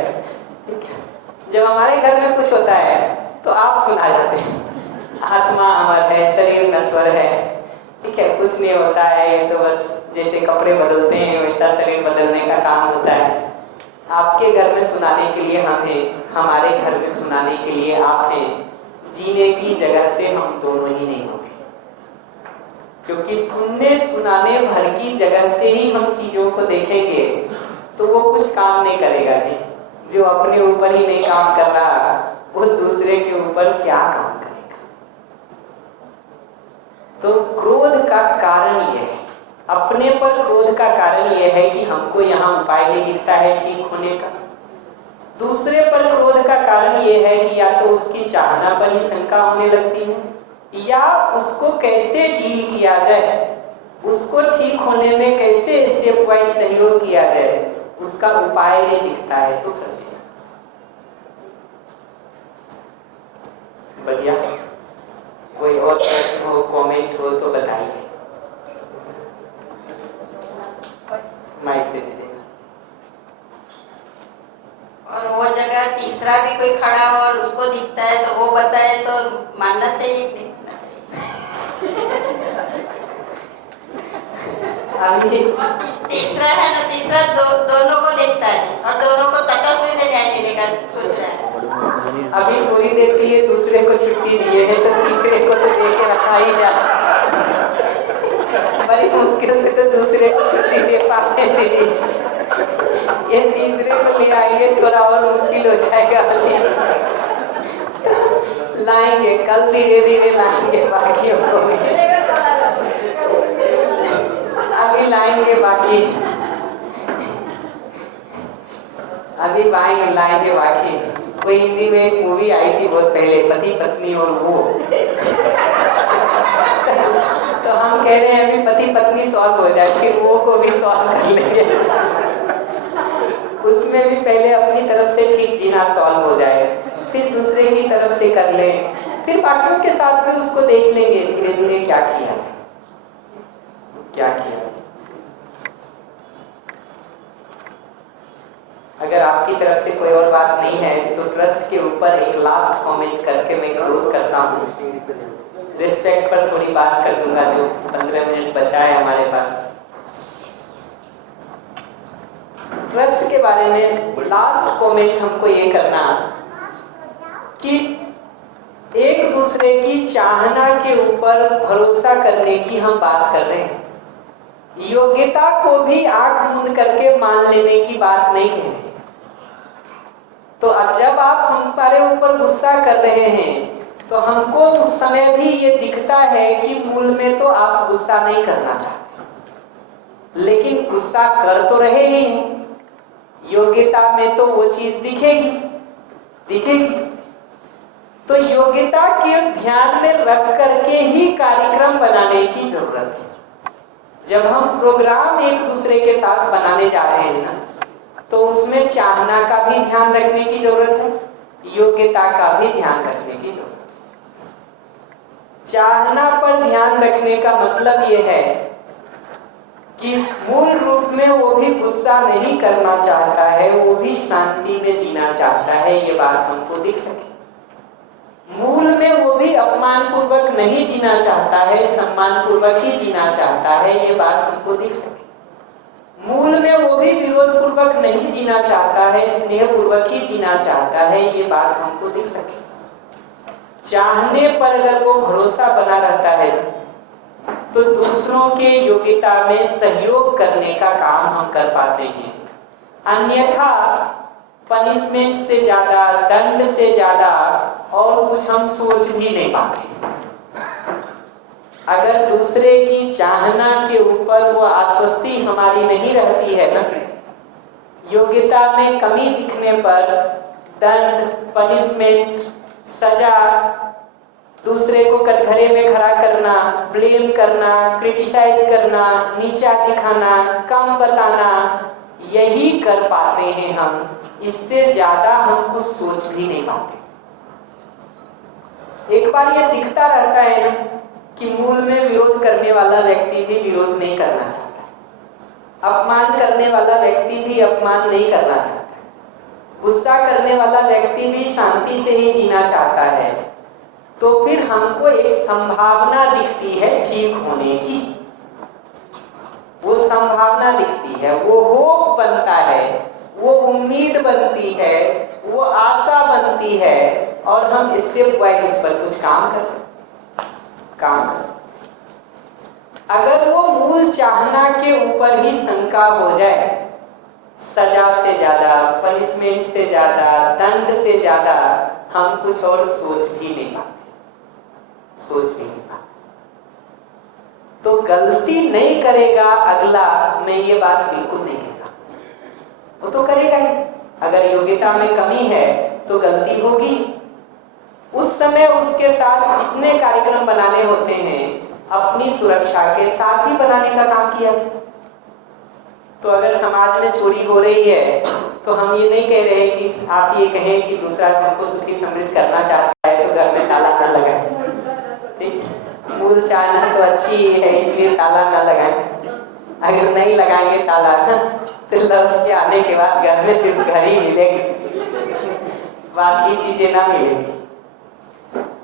ठीक है, जब हमारे घर में कुछ होता है तो आप सुना जाते हैं, आत्मा अमर है, शरीर नश्वर है। ठीक है, कुछ नहीं होता है, ये तो बस जैसे कपड़े बदलते हैं वैसा शरीर बदलने का काम होता है। आपके घर में सुनाने के लिए हम हैं, हमारे घर में सुनाने के लिए आप हैं। जीने की जगह से हम दोनों ही नहीं होंगे, क्योंकि सुनने सुनाने भर की जगह से ही हम चीजों को देखेंगे तो वो कुछ काम नहीं करेगा जी। जो अपने ऊपर ही नहीं काम कर रहा वो दूसरे के ऊपर क्या काम करेगा। तो क्रोध का कारण यह है, अपने पर क्रोध का कारण यह है कि हमको यहाँ उपाय नहीं दिखता है ठीक होने का। दूसरे पर क्रोध का कारण यह है कि या तो उसकी चाहना पर ही शंका होने लगती है, या उसको कैसे डील किया जाए, उसको ठीक होने में कैसे स्टेप वाइज सहयोग किया जाए, उसका उपाय नहीं दिखता है तो फ्रस्ट्रेशन। बढ़िया, कोई और प्रश्न हो, कमेंट हो तो बताइए। माइक दे दीजिए। और वो जगह तीसरा भी कोई खड़ा हो और उसको दिखता है तो वो बताए तो मानना चाहिए कि नहीं मानना चाहिए? तीसरा है ना, तीसरा दोनों को देखता है और दोनों को तटस्थ न्याय देने का सोच रहा है। अभी थोड़ी देर के लिए दूसरे को छुट्टी दिए है तो तीसरे को तो दे के रखा ही जा, बड़ी मुश्किल से तो दूसरे को छुट्टी दे पाते हैं। ये तीसरे को ले आएंगे थोड़ा और मुश्किल हो जाएगा। लाएंगे कल, धीरे धीरे लाएंगे बाकियों को, अभी लाएंगे बाकी, अभी लाएंगे बाकी। कोई हिंदी में एक मूवी आई थी बहुत पहले, पति पत्नी और वो, तो हम कह रहे हैं अभी पति पत्नी सॉल्व हो जाए फिर वो को भी सॉल्व कर लेंगे। उसमें भी पहले अपनी तरफ से ठीक जीना सॉल्व हो जाए, फिर दूसरे की तरफ से कर लें, फिर बाकियों के साथ में उसको देख लेंगे धीरे धीरे क्या किया जाए, क्या किया जाए। अगर आपकी तरफ से कोई और बात नहीं है तो ट्रस्ट के ऊपर एक लास्ट कमेंट करके मैं क्लोज करता हूँ। रिस्पेक्ट पर थोड़ी बात कर दूंगा, जो 15 मिनट बचा है हमारे पास। ट्रस्ट के बारे में लास्ट कमेंट हमको ये करना कि एक दूसरे की चाहना के ऊपर भरोसा करने की हम बात कर रहे हैं। योग्यता को भी आंख मूंद करके मान लेने की बात नहीं कह रहे। तो अब जब आप हमारे ऊपर गुस्सा कर रहे हैं तो हमको उस समय भी ये दिखता है कि मूल में तो आप गुस्सा नहीं करना चाहते, लेकिन गुस्सा कर तो रहे ही हैं। योग्यता में तो वो चीज दिखेगी। तो योग्यता के ध्यान में रख करके ही कार्यक्रम बनाने की जरूरत है। जब हम प्रोग्राम एक दूसरे के साथ बनाने जा रहे हैं ना, तो उसमें चाहना का भी ध्यान रखने की जरूरत है, योग्यता का भी ध्यान रखने की जरूरत है। चाहना पर ध्यान रखने का मतलब यह है कि मूल रूप में वो भी गुस्सा नहीं करना चाहता है, वो भी शांति में जीना चाहता है, ये बात हमको दिख सके। मूल में वो भी अपमान पूर्वक नहीं जीना चाहता है, सम्मान पूर्वक ही जीना चाहता है, ये बात हमको दिख सके। मूल में वो भी विरोध पूर्वक नहीं जीना चाहता है, स्नेह पूर्वक ही जीना चाहता है, ये बात हमको दिख सके। चाहने पर अगर वो भरोसा बना रहता है तो दूसरों के योग्यता में सहयोग करने का काम हम कर पाते हैं। अन्यथा पनिशमेंट से ज्यादा, दंड से ज्यादा और कुछ हम सोच भी नहीं पाते। अगर दूसरे की चाहना के ऊपर वो आश्वस्ति हमारी नहीं रहती है ना, योग्यता में कमी दिखने पर दंड, पनिशमेंट, सजा, दूसरे को कटघरे में खड़ा करना, ब्लेम करना, क्रिटिसाइज करना, नीचा दिखाना, कम बताना, यही कर पाते हैं हम। इससे ज्यादा हम कुछ सोच भी नहीं पाते। एक बार ये दिखता रहता है ना कि मूल में विरोध करने वाला व्यक्ति भी विरोध नहीं करना चाहता, अपमान करने वाला व्यक्ति भी अपमान नहीं करना चाहता, गुस्सा करने वाला व्यक्ति भी शांति से ही जीना चाहता है। तो फिर हमको एक संभावना दिखती है ठीक होने की, वो संभावना दिखती है, वो होप बनता है, वो उम्मीद बनती है, वो आशा बनती है, और हम स्टेप वाइज इस पर कुछ काम कर सकते। अगर वो मूल चाहना के ऊपर ही शंका हो जाए, सजा से ज्यादा, पनिशमेंट से ज्यादा, दंड से ज्यादा हम कुछ और सोच भी नहीं पाते। तो गलती नहीं करेगा अगला, मैं ये बात बिल्कुल नहीं कहता, वो तो करेगा ही। अगर योग्यता में कमी है तो गलती होगी। उस समय उसके साथ कितने कार्यक्रम बनाने होते हैं, अपनी सुरक्षा के साथ ही बनाने का काम किया जाए। तो अगर समाज में चोरी हो रही है तो हम ये नहीं कह रहे कि आप ये कहें कि दूसरा हमको सुखी समृद्ध करना चाहता है तो घर में ताला ना लगाए। ठीक, मूल चाहना तो अच्छी है, इसलिए ताला ना लगाए। अगर नहीं लगाएंगे ताला तो लफ्ज के आने के बाद घर में सिर्फ घर ही मिलेगी, बाकी चीजें ना मिलेंगी।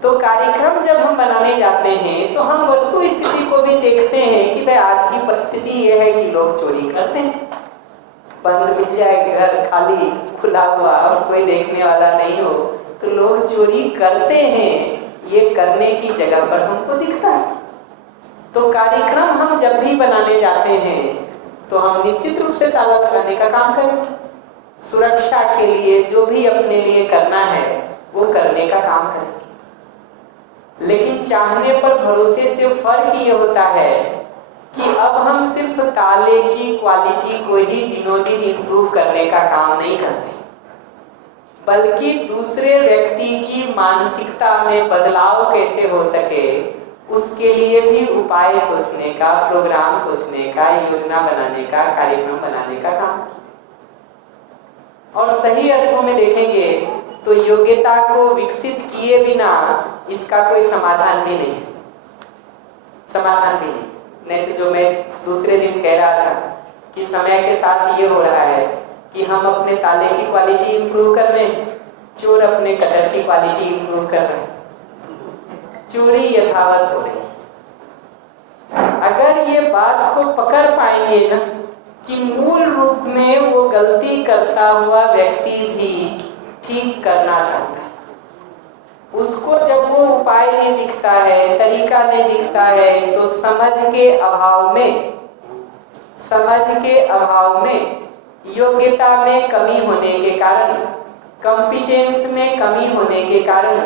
तो कार्यक्रम जब हम बनाने जाते हैं तो हम वस्तु स्थिति को भी देखते हैं कि भाई आज की परिस्थिति ये है कि लोग चोरी करते हैं। बंद मिल जाए, घर खाली खुला हुआ और कोई देखने वाला नहीं हो तो लोग चोरी करते हैं, ये करने की जगह पर हमको दिखता है। तो कार्यक्रम हम जब भी बनाने जाते हैं तो हम निश्चित रूप से ताला लगाने का काम करें। सुरक्षा के लिए जो भी अपने लिए करना है वो करने का काम करें। लेकिन चाहने पर भरोसे से फर्क ये होता है कि अब हम सिर्फ ताले की क्वालिटी को ही दिनों दिन इंप्रूव करने का काम नहीं करते, बल्कि दूसरे व्यक्ति की मानसिकता में बदलाव कैसे हो सके उसके लिए भी उपाय सोचने का, प्रोग्राम सोचने का, योजना बनाने का, कार्यक्रम बनाने का काम। और सही अर्थों में देखेंगे तो योग्यता को विकसित किए बिना इसका कोई समाधान भी नहीं। नहीं तो जो मैं दूसरे दिन कह रहा था कि समय के साथ ये हो रहा है कि हम अपने ताले की क्वालिटी इंप्रूव कर रहे हैं, चोर अपने कटर की क्वालिटी इंप्रूव कर रहे हैं, चोरी यथावत हो रही है। अगर ये बात को पकड़ पाएंगे ना कि मूल रूप में वो गलती करता हुआ व्यक्ति भी ठीक करना चाहता है, उसको जब वो उपाय नहीं दिखता है, तरीका नहीं दिखता है, तो समझ के अभाव में योग्यता में कमी होने के कारण, कॉम्पिटेंस में कमी होने के कारण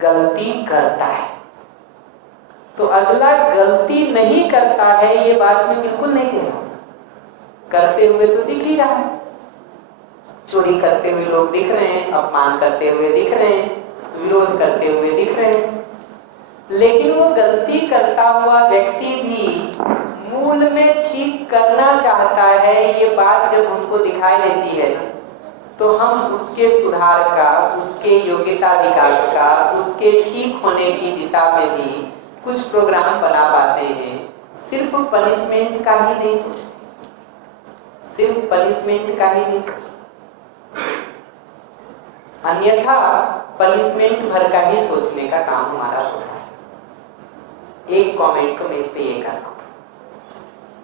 गलती करता है। तो अगला गलती नहीं करता है ये बात मैं बिल्कुल नहीं कह रहा हूं, करते हुए तो दिख ही रहा है। चोरी करते हुए लोग दिख रहे हैं, अपमान करते हुए दिख रहे हैं, विरोध करते हुए दिख रहे हैं, लेकिन वो गलती करता हुआ व्यक्ति भी मूल में ठीक करना चाहता है। ये बात जब हमको दिखाई देती है तो हम उसके सुधार का, उसके योग्यता विकास का, उसके ठीक होने की दिशा में भी कुछ प्रोग्राम बना पाते हैं। सिर्फ पनिशमेंट का ही नहीं सोचते, अन्यथा पनिशमेंट भर का ही सोचने का काम हमारा होता है। एक कमेंट तो मैं इस पे ये कर रहा हूँ।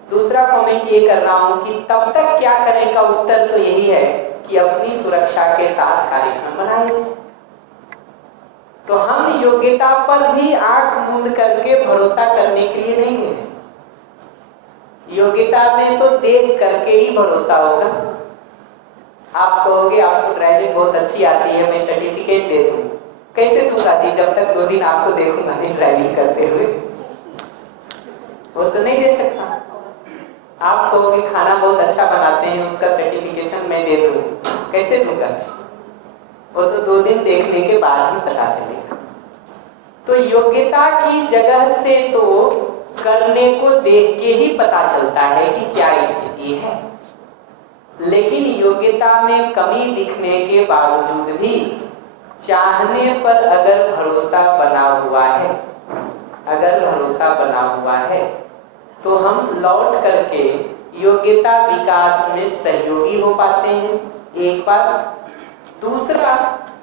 दूसरा कमेंट ये कर रहा हूँ कि तब तक क्या करें का उत्तर तो यही है कि अपनी सुरक्षा के साथ कार्यक्रम बनाए जाए। तो हम योग्यता पर भी आंख मूंद करके भरोसा करने के लिए नहीं गए। योग्यता में तो देख करके ही भरोसा होगा। आप कहोगे आपको ड्राइविंग बहुत अच्छी आती है, मैं सर्टिफिकेट दे दूं। कैसे दूंगा जी, जब तक 2 दिन आपको देखूंगा नहीं ड्राइविंग करते हुए, वो तो नहीं दे सकता। आप कहोगे खाना बहुत अच्छा बनाते हैं, उसका सर्टिफिकेशन मैं दे दूं, कैसे दूंगा जी, वो तो 2 दिन देखने के बाद ही पता चलेगा। तो योग्यता की जगह से तो करने को देख के ही पता चलता है कि क्या स्थिति है। लेकिन योग्यता में कमी दिखने के बावजूद भी चाहने पर अगर भरोसा बना हुआ है तो हम लौट करके योग्यता विकास में सहयोगी हो पाते हैं। एक बात। दूसरा,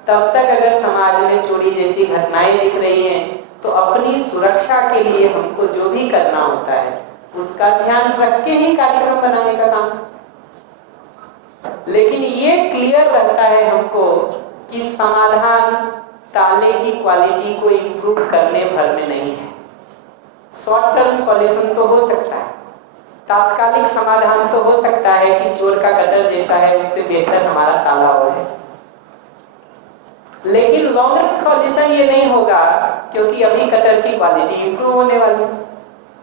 तब तक अगर समाज में चोरी जैसी घटनाएं दिख रही हैं तो अपनी सुरक्षा के लिए हमको जो भी करना होता है उसका ध्यान रख के ही कार्यक्रम बनाने का काम। लेकिन ये क्लियर रहता है हमको कि समाधान ताले की क्वालिटी को इम्प्रूव करने भर में नहीं है। शॉर्ट टर्म सॉल्यूशन तो हो सकता है, तात्कालिक समाधान तो हो सकता है कि चोर का कटर जैसा है उससे बेहतर हमारा ताला हो जाए, लेकिन लॉन्ग टर्म सॉल्यूशन ये नहीं होगा क्योंकि अभी कटर की क्वालिटी इंप्रूव होने वाली।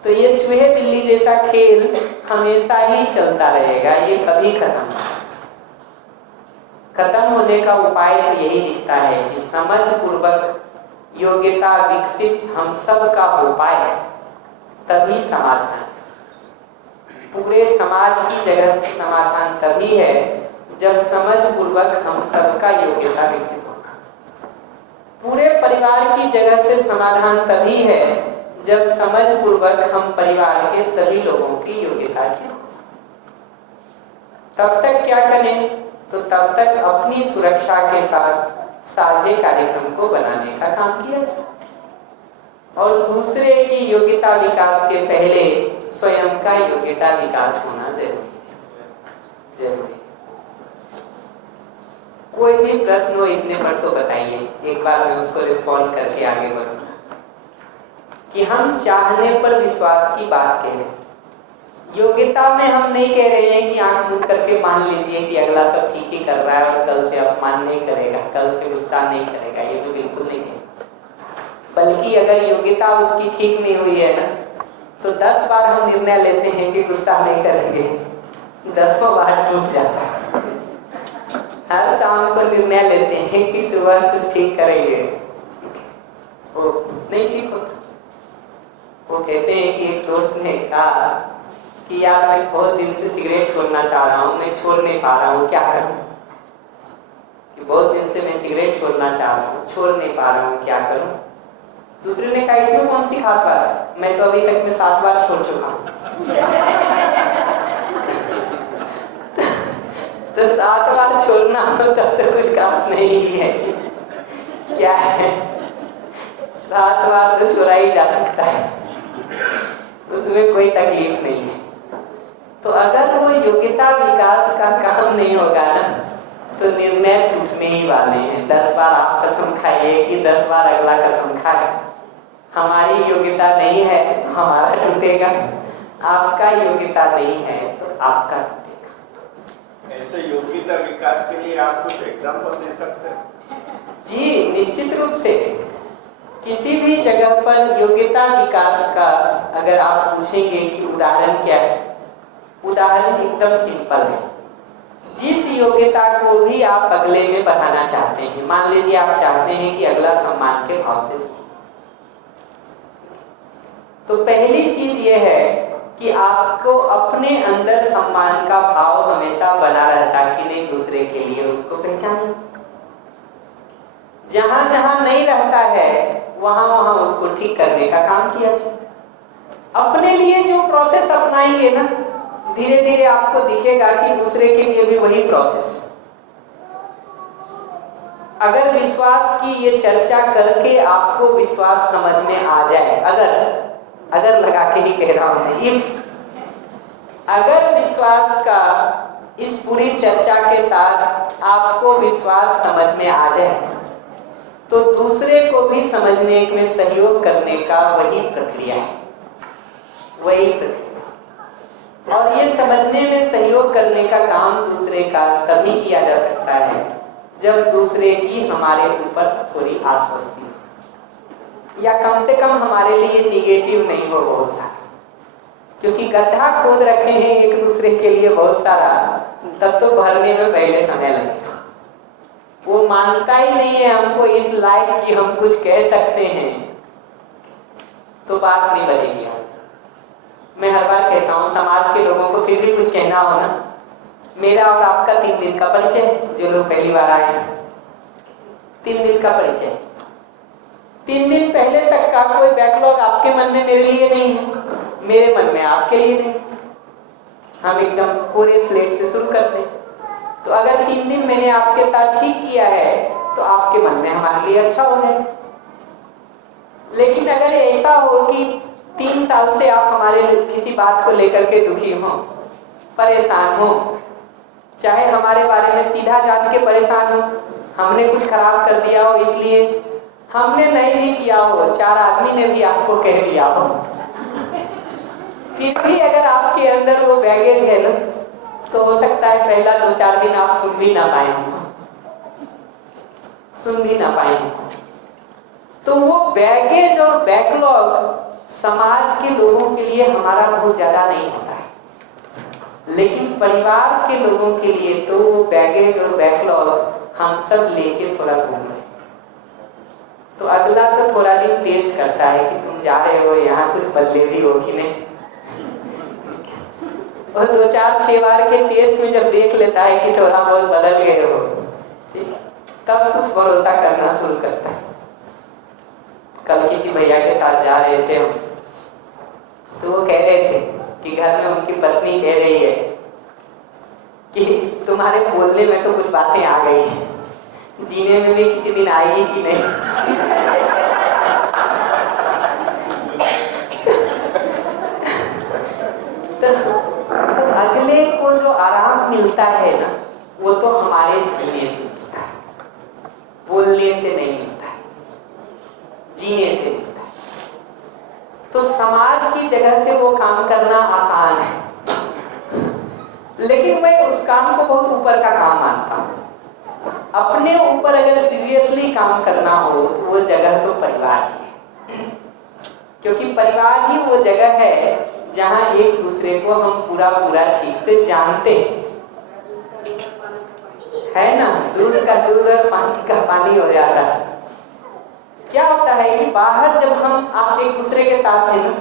तो ये चूहे बिल्ली जैसा खेल हमेशा ही चलता रहेगा, ये कभी खत्म होने का उपाय तो यही दिखता है कि समझ पूर्वक योग्यता विकसित हम सब का उपाय है, तभी समाधान। पूरे समाज की जगह से समाधान तभी है जब समझ पूर्वक हम सबका योग्यता विकसित होगा। पूरे परिवार की जगह से समाधान तभी है जब समझ पूर्वक हम परिवार के सभी लोगों की योग्यता की। तब तक क्या करें? तो तब तक अपनी सुरक्षा के साथ साझे कार्यक्रम को बनाने का काम किया जाए और दूसरे की योग्यता विकास के पहले स्वयं का योग्यता विकास होना जरूरी है। कोई भी प्रश्न हो इतने पर तो बताइए, एक बार मैं उसको रिस्पॉन्ड करके आगे बढ़ूंगा। कि हम चाहने पर विश्वास की बात कह रहे हैं, योग्यता में हम नहीं कह रहे हैं कि आंख मूंद करके मान लीजिए कि अगला सब ठीक ही कर रहा है और कल से अपमान नहीं करेगा, कल से गुस्सा नहीं करेगा, ये भी बिल्कुल नहीं है। बल्कि अगर योग्यता उसकी ठीक नहीं हुई है ना, तो 10 बार हम निर्णय लेते हैं कि गुस्सा नहीं करेंगे, 10वां बार टूट जाता है। हर शाम को निर्णय लेते हैं कि सुबह कुछ ठीक करेंगे, वो नहीं ठीक होता। वो कहते हैं कि एक दोस्त ने कहा कि यार मैं बहुत दिन से सिगरेट छोड़ना चाह रहा हूँ, मैं छोड़ नहीं पा रहा हूँ, क्या करूँ? कि बहुत दिन से मैं सिगरेट छोड़ना चाह रहा हूँ, छोड़ नहीं पा रहा हूँ, क्या करूँ? दूसरे ने कहा इसमें कौन सी खास बात है, मैं तो अभी तक में 7 बार छोड़ चुका हूँ। तो 7 बार छोड़ना हो तब तो कुछ खास नहीं है, क्या है? 7 बार तो छोड़ा ही जा सकता है, उसमें कोई तकलीफ नहीं है। तो अगर वो योग्यता विकास का काम नहीं होगा ना, तो निर्णय टूटने ही वाले हैं। 10 बार आप कसम खाइए कि 10 बार अगला कसम खाए, हमारी योग्यता नहीं है तो हमारा टूटेगा, आपका योग्यता नहीं है तो आपका टूटेगा। ऐसे योग्यता विकास के लिए आप कुछ एग्जाम्पल दे सकते हैं? जी निश्चित रूप से। किसी भी जगह पर योग्यता विकास का अगर आप पूछेंगे कि उदाहरण क्या है, उदाहरण एकदम सिंपल है। जिस योग्यता को भी आप अगले में बढ़ाना चाहते हैं, मान लीजिए आप चाहते हैं कि अगला सम्मान के भाव से, तो पहली चीज यह है कि आपको अपने अंदर सम्मान का भाव हमेशा बना रहता कि नहीं, दूसरे के लिए उसको पहचाने। जहां जहां नहीं रहता है वहां वहां उसको ठीक करने का काम किया जाए। अपने लिए जो प्रोसेस अपनाएंगे ना, धीरे धीरे आपको दिखेगा कि दूसरे के लिए भी वही प्रोसेस। अगर विश्वास की ये चर्चा करके आपको विश्वास समझ में आ जाए, अगर लगा के ही कह रहा हूं, इफ अगर विश्वास का इस पूरी चर्चा के साथ आपको विश्वास समझ में आ जाए, तो दूसरे को भी समझने में सहयोग करने का वही प्रक्रिया है, वही प्रक्रिया। और ये समझने में सहयोग करने का काम दूसरे का तभी किया जा सकता है जब दूसरे की हमारे ऊपर थोड़ी आश्वस्ति हो, या कम से कम हमारे लिए निगेटिव नहीं हो बहुत सारा। क्योंकि गड्ढा खोद रखे हैं एक दूसरे के लिए बहुत सारा, तब तो भरने में पहले समय लगेगा। वो मानता ही नहीं है हमको इस लायक कि हम कुछ कह सकते हैं, तो बात नहीं बनेगी। मैं हर बार कहता हूँ समाज के लोगों को फिर भी कुछ कहना हो ना, मेरा और आपका 3 दिन का परिचय, जो लोग पहली बार आए हैं 3 दिन का परिचय, 3 दिन पहले तक का कोई बैकलॉग आपके मन में मेरे लिए नहीं है, मेरे मन में आपके लिए नहीं। हम एकदम पूरे स्लेट से शुरू करते हैं। तो अगर 3 दिन मैंने आपके साथ ठीक किया है तो आपके मन में हमारे लिए अच्छा हो जाए। लेकिन अगर ऐसा हो कि 3 साल से आप हमारे किसी बात को लेकर के दुखी हो, परेशान हो, चाहे हमारे बारे में सीधा जान के परेशान हो, हमने कुछ खराब कर दिया हो, इसलिए हमने नहीं भी किया हो, 4 आदमी ने भी आपको कह दिया हो, फिर भी अगर आपके अंदर वो बैगेज है ना, तो हो सकता है पहला 2-4 दिन आप सुन भी ना पाएंगे। तो वो बैगेज और बैकलॉग समाज के लोगों के लिए हमारा बहुत ज्यादा नहीं होता है, लेकिन परिवार के लोगों के लिए तो बैगेज और बैकलॉग हम सब लेके थोड़ा घूम रहे। तो अगला तो थोड़ा दिन टेस्ट करता है कि तुम जा रहे हो, यहाँ कुछ बदले भी हो कि नहीं, और 2-4-6 बार के टेस्ट में जब देख लेता है कि थोड़ा बहुत बदल गए हो, तब कुछ भरोसा करना शुरू करता है। कल किसी भैया के साथ जा रहे थे हम, तो वो कह रहे थे कि घर में उनकी पत्नी कह रही है कि तुम्हारे बोलने में तो कुछ बातें आ गई हैं, जीने में भी किसी दिन आएगी कि नहीं। तो अगले को जो आराम मिलता है ना, वो तो हमारे जीने से मिलता है, बोलने से नहीं मिलता है, जीने से मिलता है। तो समाज की जगह से वो काम करना आसान है, लेकिन मैं उस काम को बहुत ऊपर का काम मानता हूँ। अपने ऊपर अगर सीरियसली काम करना हो तो वो जगह तो परिवार ही है, क्योंकि परिवार ही वो जगह है जहाँ एक दूसरे को हम पूरा ठीक से जानते है ना। दूध का दूध और पानी का पानी हो जाता है। क्या होता है कि बाहर जब आप एक दूसरे के साथ हैं,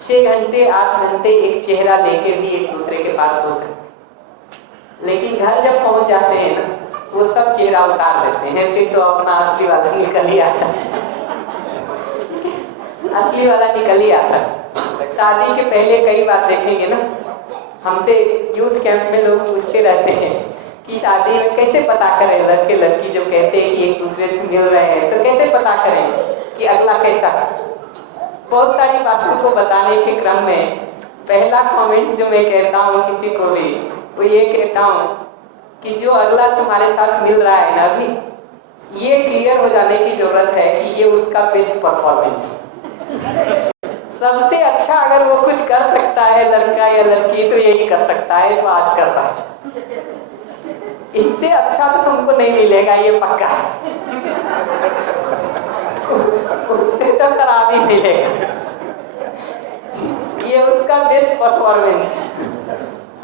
6 घंटे 8 घंटे एक चेहरा लेके भी एक दूसरे के पास हो सकते, लेकिन घर जब पहुंच जाते हैं ना, वो सब चेहरा उतार देते हैं, फिर तो अपना असली वाला निकल ही आता है। असली वाला निकल ही आता है। शादी के पहले कई बार देखेंगे ना, हमसे यूथ कैंप में लोग पूछते रहते हैं कि शादी में कैसे पता करें, लड़के लड़की जब कहते हैं कि एक दूसरे से मिल रहे हैं तो कैसे पता करें कि अगला कैसा है। बहुत सारी बातों को बताने के क्रम में पहला कमेंट जो मैं कहता हूँ किसी को भी, वो ये कहता हूँ कि जो अगला तुम्हारे साथ मिल रहा है ना अभी, ये क्लियर हो जाने की जरूरत है कि ये उसका बेस्ट परफॉर्मेंस है। सबसे अच्छा अगर वो कुछ कर सकता है लड़का या लड़की, तो यही कर सकता है जो आज कर रहा है। इससे अच्छा तो तुमको नहीं मिलेगा, ये पक्का है। उससे तो खराब ही मिलेगा। ये उसका बेस्ट परफॉर्मेंस है,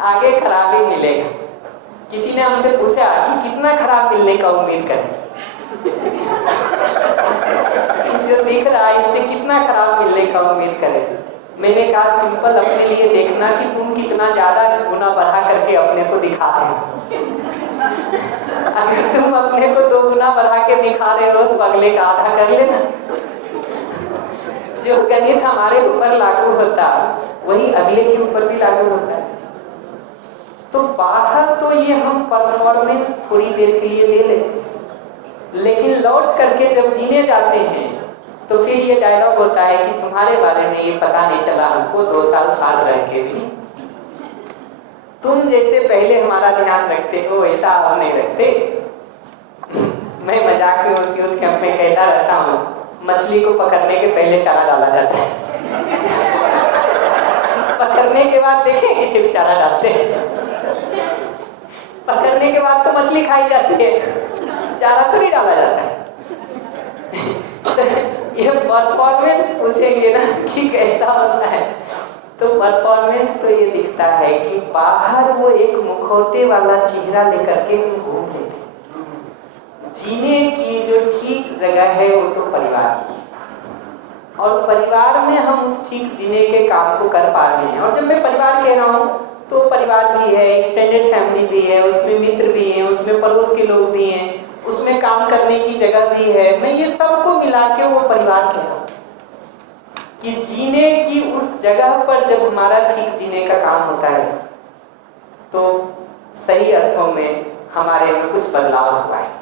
आगे खराब ही मिलेगा। किसी ने हमसे पूछा कि कितना खराब मिलने का उम्मीद करें, जो दिख रहा है इससे कितना खराब मिलने का उम्मीद करें। मैंने कहा सिंपल अपने लिए देखना कि तुम कितना ज्यादा गुना बढ़ा करके अपने को दिखा रहे हो। अगर तुम अपने को 2 गुना बढ़ा के दिखा रहे हो तो अगले का आधा कर लेना। जो गणित हमारे ऊपर लागू होता वही अगले के ऊपर भी लागू होता है। तो बाहर तो ये हम परफॉर्मेंस थोड़ी देर के लिए ले लेते, लेकिन लौट करके जब जीने जाते हैं तो फिर ये डायलॉग होता है कि तुम्हारे बारे में ये पता नहीं चला हमको 2 साल साथ रह के भी, तुम जैसे पहले हमारा ध्यान रखते हो वैसा हम नहीं रखते। मैं मजाक में उस यूथ कैंप में कहता रहता हूँ, मछली को पकड़ने के पहले चारा डाला जाता है, पकड़ने के बाद देखें कि सिर्फ चारा डालते हैं। पकड़ने के बाद तो मछली खाई जाती है, चारा तो नहीं डाला जाता है। ये परफॉर्मेंस पूछेंगे ना कि कैसा होता है, तो परफॉर्मेंस तो ये दिखता है कि बाहर वो एक मुखौटे वाला चेहरा लेकर के हम घूम लेते। जीने की जो ठीक जगह है वो तो परिवार की, और परिवार में हम उस ठीक जीने के काम को कर पा रहे हैं। और जब मैं परिवार कह रहा हूँ तो परिवार भी है, एक्सटेंडेड फैमिली भी है, उसमें मित्र भी हैं, उसमें पड़ोस के लोग भी हैं, उसमें काम करने की जगह भी है। मैं ये सबको मिला के वो परिवार कह रहा हूँ कि जीने की उस जगह पर जब हमारा ठीक जीने का काम होता है तो सही अर्थों में हमारे में कुछ बदलाव हुआ है।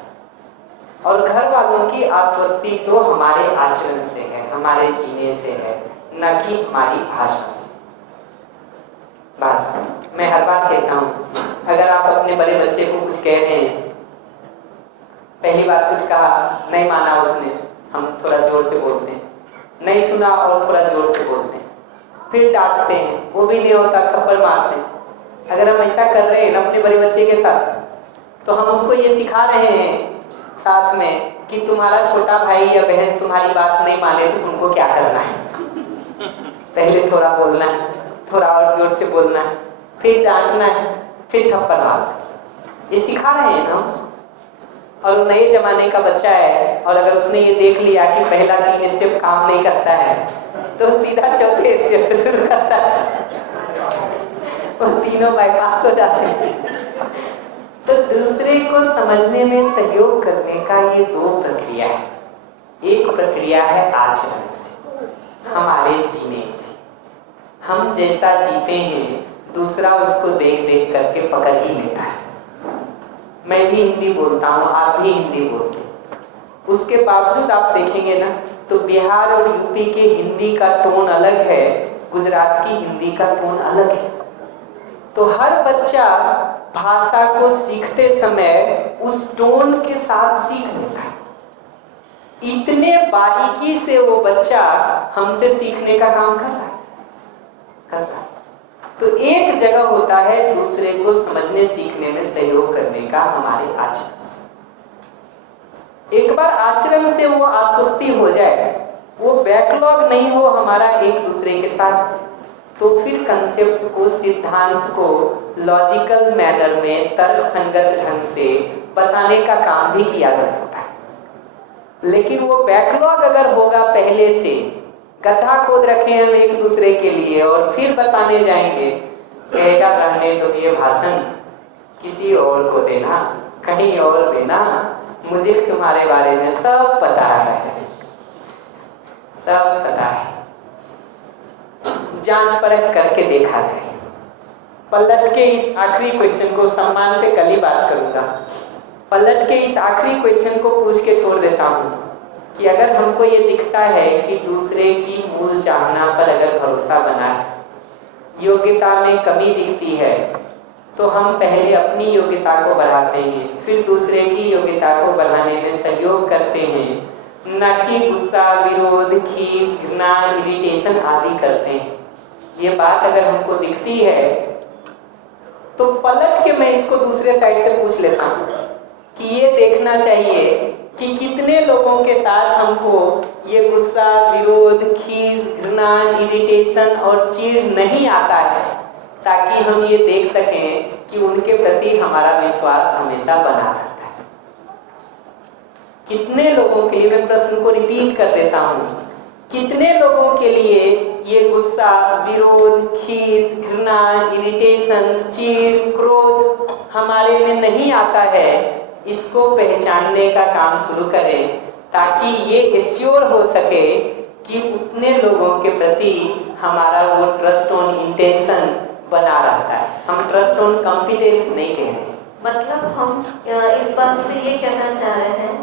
और घर वालों की आश्वस्ति तो हमारे आचरण से है, हमारे जीने से है, न कि हमारी भाषा से। मैं हर बार कहता हूँ, अगर आप अपने अपने बड़े बच्चे को कुछ कह रहे हैं, पहली बार कुछ कहा, नहीं माना उसने, हम थोड़ा जोर से बोलते हैं, नहीं सुना और थोड़ा जोर से बोलते हैं, फिर डांटते हैं, वो भी नहीं होता थप्पड़ मारते हैं। अगर हम ऐसा कर रहे हैं ना अपने बड़े बच्चे के साथ, तो हम उसको ये सिखा रहे हैं साथ में कि तुम्हारा छोटा भाई या बहन तुम्हारी बात नहीं माने तो तुमको क्या करना है। पहले थोड़ा बोलना है, थोड़ा और जोर से बोलना है, फिर डांटना है, फिर थप्पड़ मारना, ये सिखा रहे हैं ना। और नए जमाने का बच्चा है और अगर उसने ये देख लिया कि पहला 3 स्टेप काम नहीं करता है तो सीधा चौथे स्टेप से शुरू करता है, वो तीनों बाईपास हो जाते हैं। तो दूसरे को समझने में सहयोग करने का ये 2 प्रक्रिया है। एक प्रक्रिया है आचरण से, हमारे जीने से, हम जैसा जीते हैं दूसरा उसको देख देख करके पकड़ ही लेता है। मैं भी हिंदी बोलता हूँ, आप भी हिंदी बोलते हैं, उसके बावजूद आप देखेंगे ना तो बिहार और यूपी के हिंदी का टोन अलग है, गुजरात की हिंदी का टोन अलग है। तो हर बच्चा भाषा को सीखते समय उस टोन के साथ सीख लेता है। इतने बारीकी से वो बच्चा हमसे सीखने का काम कर रहा है। तो एक जगह होता है दूसरे को समझने सीखने में सहयोग करने का हमारे आचरण से। एक बार आचरण से वो आश्वस्ति हो जाए, वो बैकलॉग नहीं हो हमारा एक दूसरे के साथ, तो फिर कंसेप्ट को, सिद्धांत को लॉजिकल मैनर में तर्क संगत ढंग से बताने का काम भी किया जा सकता है। लेकिन वो बैकलॉग अगर होगा पहले से, गड्ढा खोद रखे हम एक दूसरे के लिए और फिर बताने जाएंगे, कहेगा रहने दो ये भाषण, किसी और को देना, कहीं और देना, मुझे तुम्हारे बारे में सब पता है, सब पता है। जांच परख करके देखा जाए। पलट के इस आखिरी क्वेश्चन को, सम्मान पे कल ही बात करूंगा, पलट के इस आखिरी क्वेश्चन को पूछ के छोड़ देता हूँ कि अगर हमको ये दिखता है कि दूसरे की मूल चाहना पर अगर भरोसा बना है, योग्यता में कमी दिखती है, तो हम पहले अपनी योग्यता को बढ़ाते हैं, फिर दूसरे की योग्यता को बढ़ाने में सहयोग करते हैं, न कि गुस्सा, विरोध, खीस, घृणा, इरिटेशन आदि करते हैं। ये बात अगर हमको दिखती है तो पलट के मैं इसको दूसरे साइड से पूछ लेता हूँ कि ये देखना चाहिए कि कितने लोगों के साथ हमको ये गुस्सा, विरोध, खीस, घृणा, इरिटेशन और चिढ़ नहीं आता है, ताकि हम ये देख सकें कि उनके प्रति हमारा विश्वास हमेशा बना रहता है। कितने लोगों के लिए, मैं प्रश्न को रिपीट कर देता हूँ, कितने लोगों के लिए ये गुस्सा, विरोध, खीस, घृणा, इरिटेशन, चिढ़, क्रोध हमारे में नहीं आता है, इसको पहचानने का काम शुरू करें, ताकि ये एश्योर हो सके कि उतने लोगों के प्रति हमारा वो ट्रस्ट ऑन इंटेंशन बना रहता है। हम ट्रस्ट ऑन कॉम्पिटेंस नहीं कह रहे। मतलब हम इस बात से ये कहना चाह रहे हैं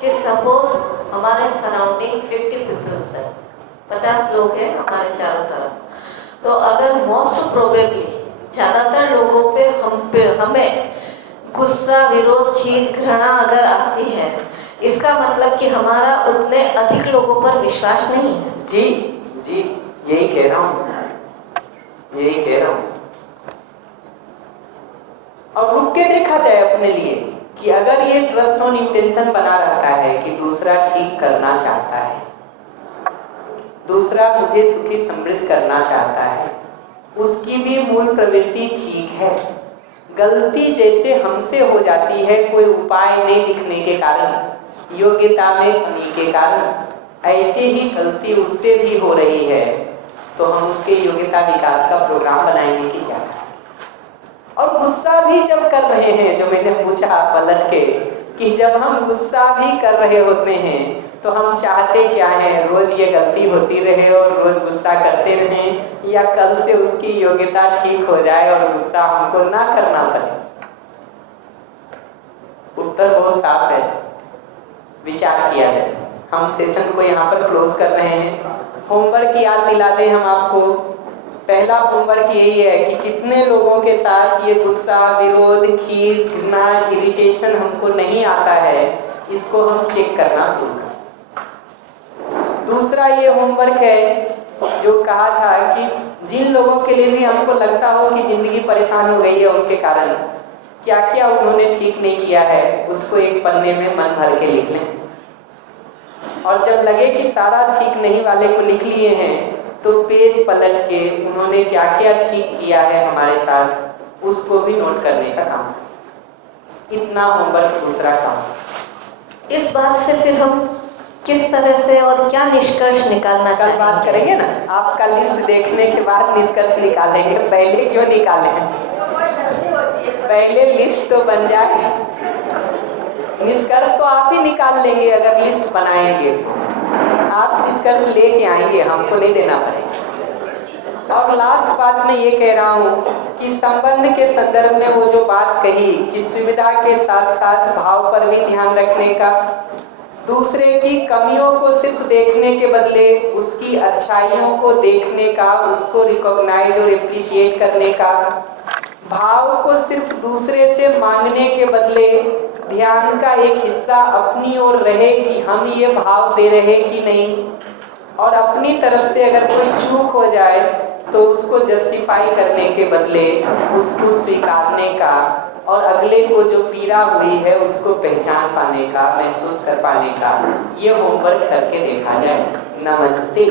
कि सपोज हमारे सराउंडिंग 50 पीपल्स है, 50 लोग हैं हमारे चारों तरफ, तो अगर मोस्ट प्रोबेबली ज़्यादातर लोगों पे हमें गुस्सा, विरोध, खीस, घृणा अगर आती है, इसका मतलब कि हमारा उतने अधिक लोगों पर विश्वास नहीं है। जी जी, यही कह रहा हूँ, यही कह रहा हूँ। और रुक के देखा जाए अपने लिए कि अगर ये ट्रस्ट ऑन इंटेंशन बना रहता है कि दूसरा ठीक करना चाहता है, दूसरा मुझे सुखी समृद्ध करना चाहता है, उसकी भी मूल प्रवृत्ति ठीक है, गलती जैसे हमसे हो जाती है कोई उपाय नहीं दिखने के कारण, योग्यता में कमी के कारण, ऐसे ही गलती उससे भी हो रही है, तो हम उसके योग्यता विकास का प्रोग्राम बनाएंगे कि क्या? और गुस्सा भी जब कर रहे हैं, जो मैंने पूछा पलट के, कि जब हम गुस्सा भी कर रहे होते हैं तो हम चाहते क्या है, रोज ये गलती होती रहे और रोज गुस्सा करते रहें, या कल से उसकी योग्यता ठीक हो जाए और गुस्सा हमको ना करना पड़े? उत्तर बहुत साफ है, विचार किया जाए। हम सेशन को यहाँ पर क्लोज कर रहे हैं। होमवर्क याद दिला दें हम आपको पहला होमवर्क यही है कि कितने लोगों के साथ ये गुस्सा, विरोध, खीस, घृणा, इरिटेशन हमको नहीं आता है, इसको हम चेक करना शुरू करें। दूसरा ये होमवर्क है जो कहा था कि जिन लोगों के लिए भी हमको लगता हो कि जिंदगी परेशान हो गई है, उनके कारण क्या क्या उन्होंने ठीक नहीं किया है, उसको एक पन्ने में मन भर के लिख लें। और जब लगे कि सारा ठीक नहीं वाले को लिख लिए हैं, तो पेज पलट के उन्होंने क्या क्या ठीक किया है हमारे साथ, उसको भी नोट करने का काम। इतना होमवर्क दूसरा काम। इस बात से फिर हम किस तरह से और क्या निष्कर्ष निकालना कल बात करेंगे ना, आपका लिस्ट देखने के बाद निष्कर्ष निकालेंगे। पहले क्यों निकाले? पहले लिस्ट तो बन जाए, निष्कर्ष तो आप ही निकाल लेंगे। अगर लिस्ट बनाएंगे आप निष्कर्ष लेके आएंगे, हमको नहीं देना पड़ेगा। और लास्ट बात मैं ये कह रहा हूँ कि संबंध के संदर्भ में वो जो बात कही कि सुविधा के साथ साथ भाव पर भी ध्यान रखने का, दूसरे की कमियों को सिर्फ देखने के बदले उसकी अच्छाइयों को देखने का, उसको रिकॉग्नाइज और एप्रिशिएट करने का, भाव को सिर्फ दूसरे से मांगने के बदले ध्यान का एक हिस्सा अपनी ओर रहे कि हम ये भाव दे रहे कि नहीं, और अपनी तरफ से अगर कोई चूक हो जाए तो उसको जस्टिफाई करने के बदले उसको स्वीकारने का, और अगले को जो पीड़ा हुई है उसको पहचान पाने का, महसूस कर पाने का, ये होमवर्क करके देखा जाए। नमस्ते।